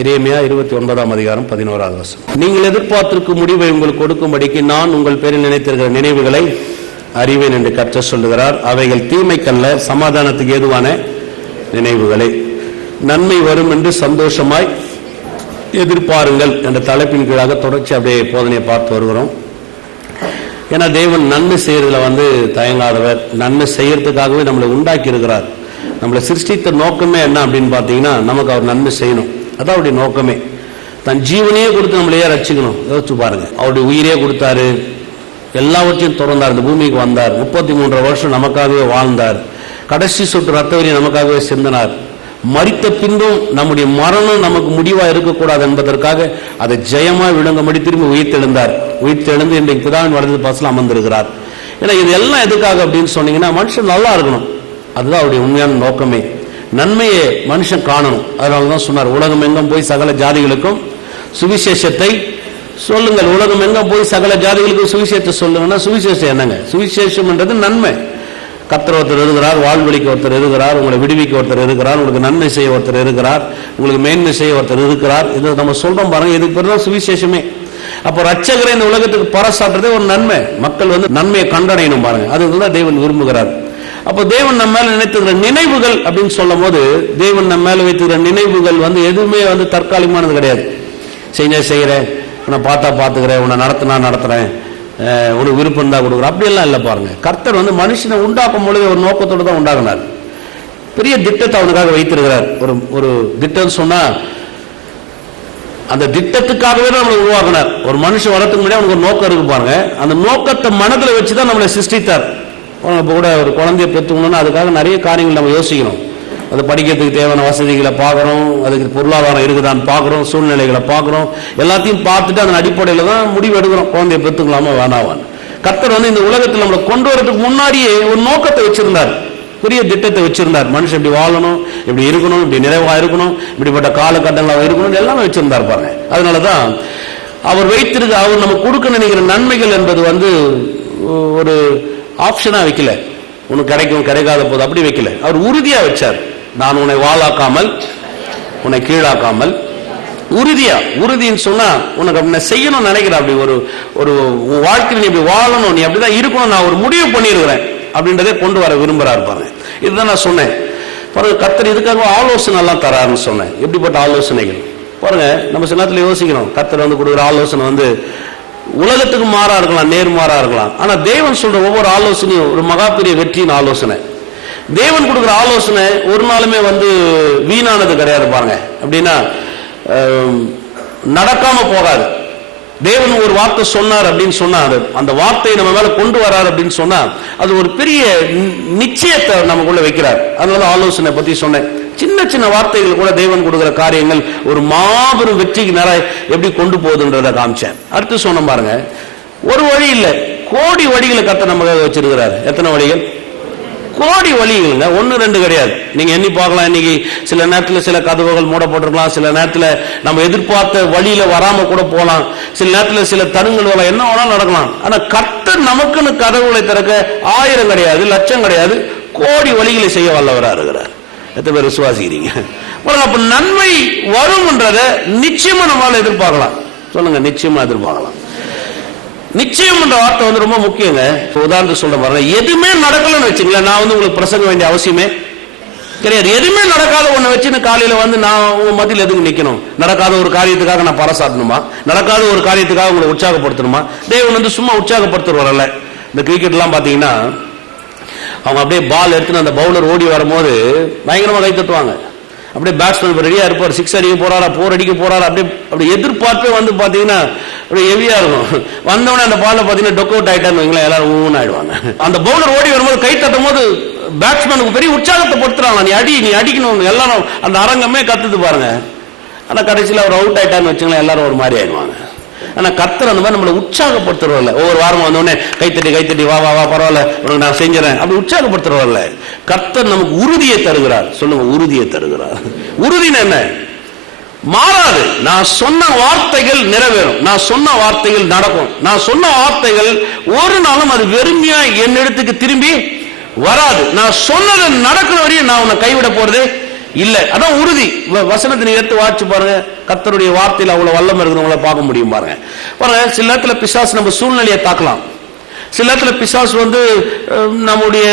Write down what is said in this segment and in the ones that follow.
எரேமியா 29:11. நீங்கள் எதிர்பார்த்திருக்கும் முடிவை உங்களுக்கு கொடுக்கும்படிக்கு நான் உங்கள் பேரில் நினைத்திருக்கிற நினைவுகளை அறிவேன் என்று கர்த்தர் சொல்லுகிறார். அவைகள் தீமைக்கல்ல, சமாதானத்துக்கு ஏதுவான நினைவுகளை. நன்மை வரும் என்று சந்தோஷமாய் எதிர்பாருங்கள் என்ற தலைப்பின் கீழாக தொடர்ச்சி அப்படியே போதனையை பார்த்து வருகிறோம். ஏன்னா தேவன் நன்மை செய்யறதுல தயங்காதவர். நன்மை செய்யறதுக்காகவே நம்மளை உண்டாக்கி இருக்கிறார். நம்மளை சிருஷ்டித்த நோக்கமே என்ன அப்படின்னு பார்த்தீங்கன்னா, நமக்கு அவர் நன்மை செய்யணும். அதான் அவருடைய நோக்கமே. தன் ஜீவனையே கொடுத்து நம்மளையே ரட்சிக்கணும். யோசிச்சு பாருங்க. அவருடைய உயிரே கொடுத்தாரு, எல்லாவற்றையும் திறந்தார், இந்த பூமிக்கு வந்தார், 33 வருஷம் நமக்காகவே வாழ்ந்தார், கடைசி சொட்டு ரத்த வரி நமக்காகவே சிந்தினார். மரித்த பின்பும் நம்முடைய மரணம் நமக்கு முடிவா இருக்கக்கூடாது என்பதற்காக அதை ஜெயமா விளங்கும்படி திரும்பி உயிர்த்தெழுந்தார். உயிர்த்தெழுந்து இன்றைக்கு பிதாவின் வலது பாசல அமர்ந்திருக்கிறார். ஏன்னா இது எல்லாம் எதுக்காக அப்படின்னு சொன்னீங்கன்னா, மனுஷன் நல்லா இருக்கணும். அதுதான் அவருடைய உண்மையான நோக்கமே. நன்மையை மனுஷன் காணணும். அதனாலதான் சொன்னார், உலகம் எங்கும் போய் சகல ஜாதிகளுக்கும் சுவிசேஷத்தை சொல்லுங்கள். உலகம் எங்க போய் சகல ஜாதிகளுக்கும் சுவிசேஷத்தை சொல்லுங்கன்னா, சுவிசேஷம் என்னங்க? சுவிசேஷம் என்றது நன்மை. கர்த்தர் ஒருத்தர் இருக்கிறார், வாழ்வழிக்கு ஒருத்தர் இருக்கிறார், உங்களை விடுவிக்க ஒருத்தர் இருக்கிறார், உங்களுக்கு நன்மை செய்ய ஒருத்தர் இருக்கிறார், உங்களுக்கு மேன்மை செய்ய ஒருத்தர் இருக்கிறார். இது நம்ம சொல்றோம் பாருங்க, இதுக்கு பேர் தான் சுவிசேஷமே. அப்போ ரட்சகரை இந்த உலகத்துக்கு பறைசாற்றுறதே ஒரு நன்மை. மக்கள் நன்மையை கண்டடையணும் பாருங்க. அதுதான் தேவன் விரும்புகிறார். அப்போ தேவன் நம்ம மேல நினைத்துக்கிற நினைவுகள் அப்படின்னு சொல்லும் போது, தேவன் நம்ம மேல வைத்துக்கிற நினைவுகள் எதுவுமே தற்காலிகமானது கிடையாது. செய்யறேன், உன்னை பார்த்தா பார்த்துக்கிறேன், உன்னை நடத்துறேன், உனக்கு விருப்பம் தான் கொடுக்குறேன், அப்படியெல்லாம் இல்லை பாருங்க. கர்த்தர் மனுஷனை உண்டாக்கும் பொழுது ஒரு நோக்கத்தோடு தான் உண்டாக்குனார். பெரிய திட்டத்தை அவனுக்காக வைத்திருக்கிறார். ஒரு திட்டம் சொன்னா அந்த திட்டத்துக்காகவே தான் நம்மளை உருவாக்கினார். ஒரு மனுஷன் வளர்த்துக்கு முன்னாடி அவனுக்கு ஒரு நோக்கம் இருக்கு பாருங்க. அந்த நோக்கத்தை மனதில் வச்சுதான் நம்மளை சிருஷ்டித்தார். இப்போ கூட ஒரு குழந்தைய பெற்றுக்கணும்னா அதுக்காக நிறைய காரியங்கள் நம்ம யோசிக்கணும். அது படிக்கிறதுக்கு தேவையான வசதிகளை பார்க்குறோம், அதுக்கு பொருளாதாரம் இருக்குதான்னு பார்க்குறோம், சூழ்நிலைகளை பார்க்குறோம், எல்லாத்தையும் பார்த்துட்டு அதன் அடிப்படையில் தான் முடிவு எடுக்கிறோம், குழந்தைய பெற்றுக்கலாமா வேணாவான்னு. கர்த்தர் இந்த உலகத்தில் நம்மளை கொண்டு வரதுக்கு முன்னாடியே ஒரு நோக்கத்தை வச்சிருந்தார், பெரிய திட்டத்தை வச்சிருந்தார். மனுஷன் இப்படி வாழணும், இப்படி இருக்கணும், இப்படி நிறைவா இருக்கணும், இப்படிப்பட்ட காலகட்டங்களாக இருக்கணும், எல்லாமே வச்சிருந்தார் பாருங்க. அதனாலதான் அவர் அவர் நம்ம கொடுக்க நினைக்கிற நன்மைகள் என்பது ஒரு ஆப்ஷனா வைக்கல, உனக்கு கிடைக்கும் கிடைக்காத போது அப்படி வைக்கல. அவர் உறுதியா வச்சார். நான் உன்னை வாழாக்காமல் உன்னை கீழாக்காமல், உறுதின்னு சொன்னா உனக்கு அப்படி செய்யணும்னு நினைக்கிற, அப்படி ஒரு வாழ்க்கையில் நீ இப்படி வாழணும், நீ அப்படிதான் இருக்கணும், நான் ஒரு முடிவு பண்ணிருக்கிறேன் அப்படின்றதே கொண்டு வர விரும்புறாரு பாருங்க. இதுதான் நான் சொன்னேன் பாருங்க. கர்த்தர் இதுக்காக ஆலோசனை எல்லாம் தராருன்னு சொன்னேன். எப்படிப்பட்ட ஆலோசனைகள் பாருங்க. நம்ம சில நேரத்தில் யோசிக்கணும், கர்த்தர் கொடுக்குற ஆலோசனை உலகத்துக்கு மாறா இருக்கலாம், நேர்மாறா இருக்கலாம். ஆனா தேவன் சொல்ற ஒவ்வொரு ஆலோசனையும் ஒரு மகா பெரிய வெற்றியின் ஆலோசனை. தேவன் கொடுக்குற ஆலோசனை ஒரு நாளுமே வீணானது கிடையாது பாருங்க. அப்படின்னா நடக்காம போகாது. தேவன் ஒரு வார்த்தை சொன்னார் அப்படின்னு சொன்னா, அந்த வார்த்தையை நம்ம மேல கொண்டு வராரு அப்படின்னு சொன்னா, அது ஒரு பெரிய நிச்சயத்தை நமக்குள்ள வைக்கிறார். அதனால ஆலோசனை பத்தி சொன்னேன். சின்ன சின்ன வார்த்தைகள் கூட தேவன் கொடுக்கிற காரியங்கள் ஒரு மாபெரும் வெற்றிக்கு நேர எப்படி கொண்டு போகுதுன்றத காமிச்சேன். அடுத்து சொன்ன பாருங்க, ஒரு வழி இல்லை, கோடி வழிகளை கர்த்தர் நமக்காக வச்சிருக்கிறார். எத்தனை வழிகள்? கோடி வழிகள், 1-2 கிடையாது. நீங்க எண்ணி பார்க்கலாம். இன்னைக்கு சில நேரத்தில் சில கதவுகள் மூடப்பட்டிருக்கலாம், சில நேரத்தில் நம்ம எதிர்பார்த்த வழியில வராம கூட போகலாம், சில நேரத்தில் சில தருங்கள் என்ன வேணாலும் நடக்கலாம். ஆனா கர்த்தர் நமக்குன்னு கதவுகளை திறக்க 1000 கிடையாது, லட்சம் கிடையாது, கோடி வழிகளை செய்ய வல்லவரா இருக்கிறார். எத்தனை பேர் விசுவாசிக்கிறீங்க? அப்ப நன்மை வரும்ன்றத நிச்சயமா நம்மளால எதிர்பார்க்கலாம். சொல்லுங்க, நிச்சயமா எதிர்பார்க்கலாம். நிச்சயம் என்ற வார்த்தை ரொம்ப முக்கியங்க. உதாரணத்துக்கு சொல்ற பாருங்க, எதுவுமே நடக்கலன்னு வச்சுங்களேன், நான் உங்களுக்கு பிரசங்க வேண்டிய அவசியமே கிடையாது. எதுவுமே நடக்காத ஒண்ணு வச்சுன்னு காலையில நான் உங்க மத்தியில் எதுக்கு நிக்கணும்? நடக்காத ஒரு காரியத்துக்காக நான் பறைசாட்டணுமா? நடக்காத ஒரு காரியத்துக்காக உங்களை உற்சாகப்படுத்தணுமா? தேவன் சும்மா உற்சாகப்படுத்துறவரல்ல. இந்த கிரிக்கெட் எல்லாம் பாத்தீங்கன்னா, அவங்க அப்படியே பால் எடுத்துன்னு அந்த பவுலர் ஓடி வரும்போது பயங்கரமா கை தட்டுவாங்க. அப்படியே பேட்ஸ்மேன் ரெடியா இருப்பார், 6 அடிக்க போறாரா, 4 அடிக்க போறாரா, அப்படி எதிர்பார்ப்பே பாத்தீங்கன்னா அப்படியே ஹெவியா இருக்கும். வந்தவொடனே அந்த பால்ல பாத்தீங்கன்னா டொக் அவுட் ஆயிட்டான்னு வைங்களேன், எல்லாரும் ஊன்னு ஆயிடுவாங்க. அந்த பவுலர் ஓடி வரும்போது கை தட்டும் போது பேட்ஸ்மேனுக்கு பெரிய உற்சாகத்தை படுத்துறாங்க, நீ அடிக்கணும், எல்லாரும் அந்த அரங்கமே கத்துது பாருங்க. ஆனா கடைசியில் அவர் அவுட் ஆயிட்டான்னு வச்சுங்களேன், எல்லாரும் ஒரு மாதிரி ஆயிடுவாங்க. ஆனா கர்த்தர் அந்த மாதிரி நம்மளை உற்சாகப்படுத்துறவர்ல. ஒவ்வொரு வாரம் வந்தோடனே கைத்தட்டி வா பரவாயில்ல உனக்கு நான் செஞ்சுறேன் அப்படி உற்சாகப்படுத்துறவர்ல. கர்த்தர் நமக்கு உறுதியை தருகிறார். சொல்லுங்க, உறுதியை தருகிறார். உறுதினா என்ன? மாறாது. நான் சொன்ன வார்த்தைகள் நிறைவேறும், நான் சொன்ன வார்த்தைகள் நடக்கும், நான் சொன்ன வார்த்தைகள் ஒரு நாளும் அது வெறுமையா என்னிடத்துக்கு திரும்பி வராது. நான் சொன்னது நடக்கிற வரையும் நான் உன்னை கைவிட போறதே இல்ல. அதான் உறுதி. வசனத்தை நீங்க எடுத்து வாசிச்சு பாருங்க, கர்த்தருடைய வார்த்தையில் அவ்வளவு வல்லம் இருக்கிறவங்கள பார்க்க முடியும் பாருங்க. பாருங்க, சில நேரத்தில் பிசாசு நம்ம சூழ்நிலையை தாக்கலாம். சில நேரத்தில் பிசாசு நம்முடைய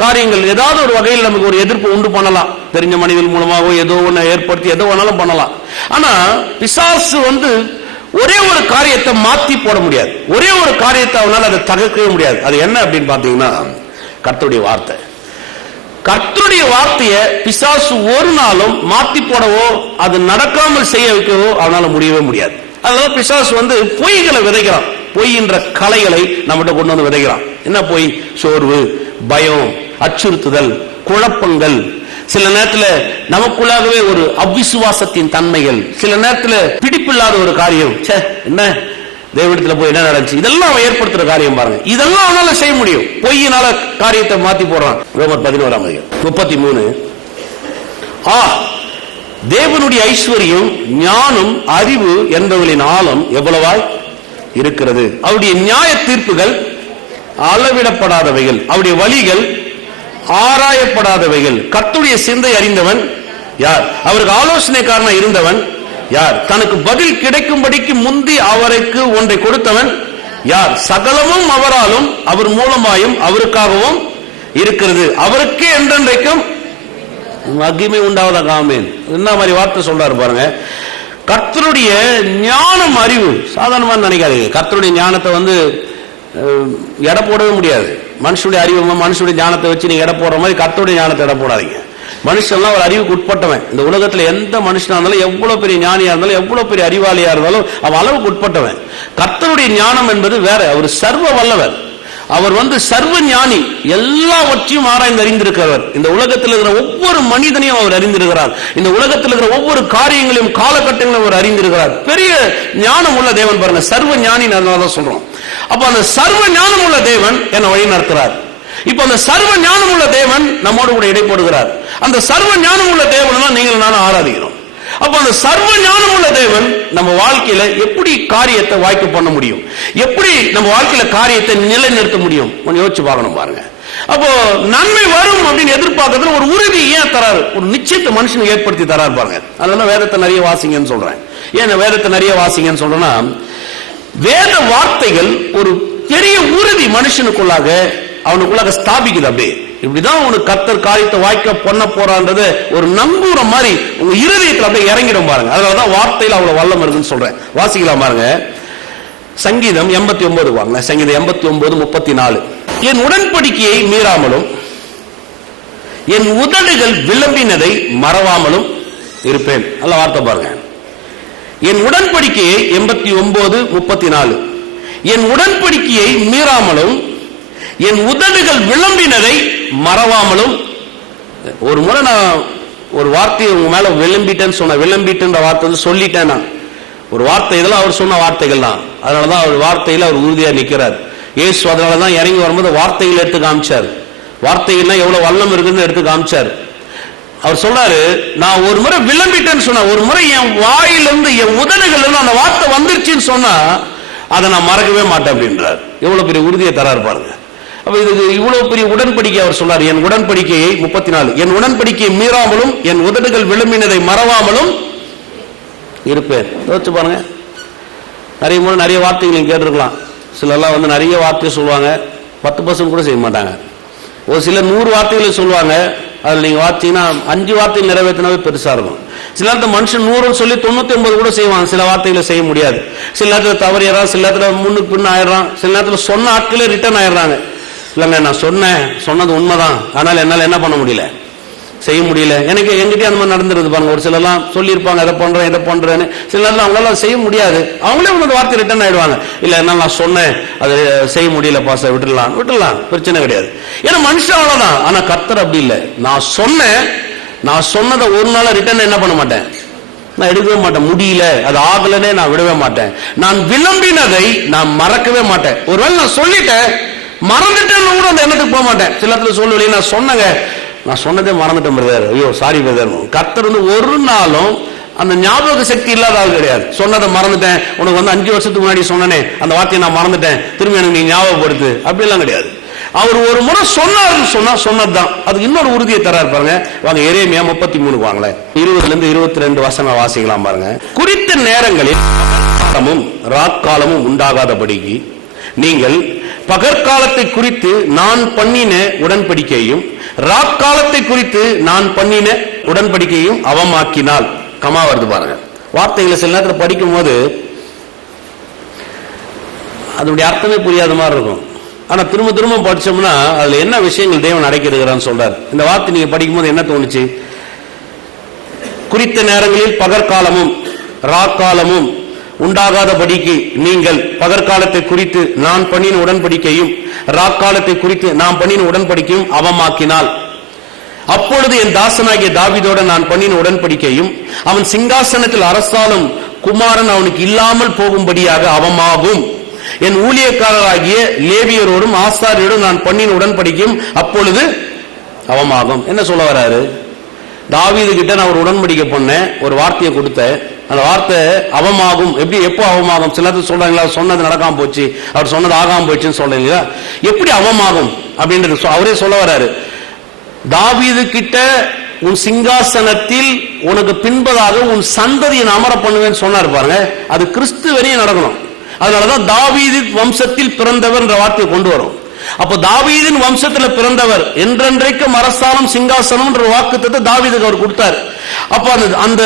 காரியங்கள் ஏதாவது ஒரு வகையில் நமக்கு ஒரு எதிர்ப்பு உண்டு பண்ணலாம். தெரிஞ்ச மனிதர்கள் மூலமாகவோ ஏதோ ஒன்று ஏற்படுத்தி எதோ வேணாலும் பண்ணலாம். ஆனா பிசாசு ஒரே ஒரு காரியத்தை மாத்தி போட முடியாது. ஒரே ஒரு காரியத்தை அவனால் அதை தகர்க்கவே முடியாது. அது என்ன அப்படின்னு பாத்தீங்கன்னா, கர்த்தருடைய வார்த்தை. கர்த்தருடைய வார்த்தையை பிசாசு ஒரு நாளும் மாத்தி போடவோ அது நடக்காமல் செய்ய வைக்கவோ அவனால முடியவே முடியாது. அதனால பிசாசு பொய்களை விதைக்கிறான். பொய்ன்ற கலைகளை நம்மகிட்ட கொண்டு வந்து விதைக்கிறான். என்ன பொய்? சோர்வு, பயம், அச்சுறுத்துதல், குழப்பங்கள், சில நேரத்தில் நமக்குள்ளாகவே ஒரு அவிசுவாசத்தின் தன்மைகள், சில நேரத்தில் பிடிப்பில்லாத ஒரு காரியம். என்ன தேவனிடத்துல போய் என்ன நடந்துச்சு, இதெல்லாம் அவன் ஏற்படுத்துற காரியம் பாருங்க. இதெல்லாம் அவனால செய்ய முடியும். பொய்யினால காரியத்தை மாத்தி போறான். ரோமர் 11:33 தேவனுடைய ஐஸ்வர்யம், ஞானம், அறிவு என்பவர்களின் ஆழம் எவ்வளவாய் இருக்கிறது. அவருடைய நியாய தீர்ப்புகள் அளவிடப்படாதவைகள், அவருடைய வழிகள் ஆராயப்படாதவைகள். கர்த்தருடைய சிந்தை அறிந்தவன் யார்? அவருக்கு ஆலோசனைக்காரனா இருந்தவன் யார்? தனக்கு பதில் கிடைக்கும்படிக்கு முந்தி அவருக்கு ஒன்றை கொடுத்தவன் யார்? சகலமும் அவராலும் அவர் மூலமாயும் அவருக்காகவும் இருக்கிறது. அவருக்கே என்றென்றைக்கும் மகிமை உண்டாவதாக. ஆமென். என்ன மாதிரி வார்த்தை சொல்றாரு பாருங்க. கர்த்தருடைய ஞானம், அறிவு சாதாரணமாக நினைக்காதீங்க. கர்த்தருடைய ஞானத்தை எடை போடவே முடியாது. மனுஷனுடைய அறிவு, மனுஷனுடைய ஞானத்தை வச்சு நீங்க எடை போடுற மாதிரி கர்த்தருடைய ஞானத்தை எடை போடாதீங்க. மனுஷன்லாம் ஒரு அறிவுக்கு உட்பட்டவன். இந்த உலகத்துல எந்த மனுஷனா இருந்தாலும், எவ்வளவு பெரிய ஞானியா இருந்தாலும், எவ்வளவு பெரிய அறிவாளியா இருந்தாலும் அவன் அளவுக்கு உட்பட்டவன். கர்த்தருடைய ஞானம் என்பது வேற. அவர் சர்வ வல்லவர். அவர் சர்வ ஞானி. எல்லாவற்றையும் ஆராய்ந்து அறிந்திருக்கிறவர். இந்த உலகத்தில் இருக்கிற ஒவ்வொரு மனிதனையும் அவர் அறிந்திருக்கிறார். இந்த உலகத்தில் இருக்கிற ஒவ்வொரு காரியங்களையும் காலகட்டங்களையும் அவர் அறிந்திருக்கிறார். பெரிய ஞானம் உள்ள தேவன் பாருங்க. சர்வ ஞானி தான் சொல்றோம். அப்ப அந்த சர்வ ஞானம் உள்ள தேவன் என்னை வழி நடத்துறார். இப்ப அந்த சர்வ ஞானம் உள்ள தேவன் நம்மோடு கூட இடைப்படுகிறார். அந்த சர்வ ஞானம் உள்ள தேவன் தான் நீங்கள் நானும் ஆராதிக்கிறோம். அப்ப அந்த சர்வ ஞானம் உள்ள தேவன் நம்ம வாழ்க்கையில எப்படி காரியத்தை வாய்க்க பண்ண முடியும், எப்படி நம்ம வாழ்க்கையில காரியத்தை நிலைநிறுத்த முடியும், கொஞ்சம் யோசிச்சு பார்க்கணும் பாருங்க. அப்போ நன்மை வரும் அப்படின்னு எதிர்பார்க்கறதுல ஒரு உறுதி ஏன் தராரு? ஒரு நிச்சயத்தை மனுஷனுக்கு ஏற்படுத்தி தராரு பாருங்க. அதனால வேதத்தை நிறைய வாசிங்கன்னு சொல்றேன். ஏன் வேதத்தை நிறைய வாசிங்கன்னு சொல்றேன்னா, வேத வார்த்தைகள் ஒரு பெரிய உறுதி மனுஷனுக்குள்ளாக அவனுக்குள்ளாக ஸ்தாபிக்குது. அப்படியே இப்படிதான் உனக்கு கர்த்தர் காரியத்தை வாய்க்க பண்ண போறான்றது ஒரு நம்புற மாதிரி உங்க இருதயத்தில் அப்படியே இறங்கிடும் பாருங்க. அதனாலதான் வார்த்தையில் அவ்வளவு வல்லம் இருக்குன்னு சொல்றேன். வாசிக்கலாம் பாருங்க. சங்கீதம் 89 வாங்க. சங்கீதம் 89:34 என் உடன்படிக்கையை மீறாமலும் என் உதடுகள் விளம்பினதை மறவாமலும் இருப்பேன். நல்ல வார்த்தை பாருங்க. என் உடன்படிக்கையை 89:34 என் உடன்படிக்கையை மீறாமலும் என் உதடுகள் விளம்பினதை மறவாமலும். ஒரு முறை நான் ஒரு வார்த்தையை உங்க மேல விளம்பிட்டேன்னு சொன்ன, விளம்பிட்டுன்ற வார்த்தை சொல்லிட்டேன் நான். ஒரு வார்த்தை, இதெல்லாம் அவர் சொன்ன வார்த்தைகள் தான். அதனாலதான் அவர் வார்த்தையில் அவர் உறுதியா நிற்கிறார். இயேசு அதனாலதான் இறங்கி வரும்போது வார்த்தைகள் எடுத்து காமிச்சார். வார்த்தைகள்னா எவ்வளவு வல்லம் இருக்குன்னு எடுத்து காமிச்சார். அவர் சொல்றாரு, நான் ஒரு முறை விளம்பிட்டேன்னு சொன்ன, ஒரு முறை என் வாயிலிருந்து என் உதடுகள் இருந்து அந்த வார்த்தை வந்துருச்சுன்னு சொன்னா அதை நான் மறக்கவே மாட்டேன் அப்படின்றார். எவ்வளவு பெரிய உறுதியை தராரு பாருங்க. அப்ப இதுக்கு இவ்வளவு பெரிய உடன்படிக்கை அவர் சொல்றாரு. என் உடன்படிக்கையை 34 என் உடன்படிக்கையை மீறாமலும் என் உதடுகள் விளம்பினதை மறவாமலும் இருப்பேன். யோசிச்சு பாருங்க. நிறைய முறை நிறைய வார்த்தைகள் நீங்க கேட்டிருக்கலாம். சிலர்லாம் நிறைய வார்த்தையை சொல்லுவாங்க, 10% கூட செய்ய மாட்டாங்க. ஒரு சில 100 வார்த்தைகளை சொல்லுவாங்க, அதில் நீங்க வார்த்தைன்னா 5 வார்த்தைகள் நிறைவேற்றினாவே பெருசா இருக்கும். சில நேரத்தில் மனுஷன் 100 சொல்லி 99 கூட செய்வாங்க. சில வார்த்தைகளை செய்ய முடியாது. சில நேரத்தில் தவறிடுறான், சில நேரத்தில் முன்னுக்கு பின்ன ஆயிடுறான், சில நேரத்தில் சொன்ன ஆட்களே ரிட்டர்ன் ஆயிடுறாங்க. இல்லைங்க நான் சொன்னது உண்மைதான், ஆனால் என்னால் என்ன பண்ண முடியல, செய்ய முடியல. எனக்கு எங்கிட்டே அந்த மாதிரி நடந்துருது பாருங்க. ஒரு சிலர்லாம் சொல்லியிருப்பாங்க இதை பண்றேன் இதை பண்றேன்னு, சில நேரத்தில் அவங்களால செய்ய முடியாது. அவங்களே உனது வார்த்தை ரிட்டர்ன் ஆயிடுவாங்க. இல்ல என்னால் நான் சொன்னேன் அது செய்ய முடியல பாச, விட்டுடலாம் பிரச்சனை கிடையாது. ஏன்னா மனுஷன் அவ்வளவுதான். ஆனா கர்த்தர் அப்படி இல்லை. நான் சொன்னதை ஒரு நாள் ரிட்டர்ன் என்ன பண்ண மாட்டேன், நான் எடுக்கவே மாட்டேன். முடியல, அது ஆகலனே நான் விடவே மாட்டேன். நான் விளம்பினதை நான் மறக்கவே மாட்டேன். ஒருவேளை நான் சொல்லிட்டேன் மறந்துட்டேன்னு கூட அந்த எண்ணத்துக்கு போக மாட்டேன். சில இடத்துல சொல்லுவேன், நான் சொன்னேங்க, நான் சொன்னதே மறந்துட்டேன் பிரதர், ஐயோ சாரி பிரதர். கர்த்தர் ஒரு நாளும் அந்த ஞாபக சக்தி இல்லாத ஆள் கிடையாது. சொன்னதை மறந்துட்டேன், உனக்கு 5 வருஷத்துக்கு முன்னாடி சொன்னனே அந்த வார்த்தையை நான் மறந்துட்டேன், திரும்பி எனக்கு நீ ஞாபகப்படுத்து, அப்படிலாம் கிடையாது. அவர் ஒரு முறை சொன்னதுதான் அதுக்கு இன்னொரு உறுதியை தராரு பாருங்க. வாங்க எரேமியா 33 வாங்களேன், 20-22 வசனம் வாசிக்கலாம் பாருங்க. குறித்த நேரங்களில் ராக்காலமும் உண்டாகாதபடிக்கு நீங்கள் பகற்காலத்தை குறித்து நான் பண்ணின உடன்படிக்கையும் ராக்காலத்தை குறித்து நான் பண்ணின உடன்படிக்கையும் அவமாக்கினால். கமா வருது பாருங்க. வார்த்தைகளை சில நேரத்தில் படிக்கும் போது அதனுடைய அர்த்தமே புரியாத மாதிரி இருக்கும். ஆனா திரும்ப திரும்ப படிச்சோம்னா அதுல என்ன விஷயங்கள் தேவன் அடைக்கிறான்னு சொல்றாரு. இந்த வார்த்தை நீங்க படிக்கும் போது என்ன தோணுச்சு? குறித்த நேரங்களில் பகற்காலமும் ராக்காலமும் உண்டாகாதபடிக்கு நீங்கள் பகற்காலத்தை குறித்து நான் பண்ணின உடன்படிக்கையும் ராக்காலத்தை குறித்து நான் பண்ணின உடன்படிக்கையும் அவமாக்கினால், அப்பொழுது என் தாசனாகிய தாவீதோடு நான் பண்ணின உடன்படிக்கையும் அவன் சிங்காசனத்தில் அரசாளும் குமாரன் அவனுக்கு இல்லாமல் போகும்படியாக அவமாகும். என் ஊழியக்காரராகிய லேவியரோடும் ஆசாரியோடும் நான் பண்ணின உடன்படிக்கையும் அப்பொழுது அவமாகும். என்ன சொல்ல வராரு? தாவீது கிட்ட நான் ஒரு உடன்படிக்கை பண்ணேன், ஒரு வார்த்தையை கொடுத்தேன், அந்த வார்த்தை அவமாகும். எப்படி எப்போ அவமாகும்? சில நேரத்தில் சொல்றாங்களா, சொன்னது நடக்காம போச்சு, அவர் சொன்னது ஆகாம போச்சுன்னு சொல்றீங்களா? எப்படி அவமாகும் அப்படின்றது அவரே சொல்ல வராரு. தாவீது கிட்ட உன் சிங்காசனத்தில் உனக்கு பின்பதாக உன் சந்ததியை அமர பண்ணுவேன்னு சொன்னார் பாருங்க. அது கிறிஸ்து வரையும் நடக்கணும். அதனாலதான் தாவீது வம்சத்தில் பிறந்தவர் என்ற வார்த்தையை கொண்டு வரும். அப்ப தாவீதின் வம்சத்தில் பிறந்தவர் என்றென்றைக்கும் அரசாலும் சிங்காசனம் என்ற வாக்குத்தத்தை தாவீதுக்கு அவர் கொடுத்தார். அப்ப அந்த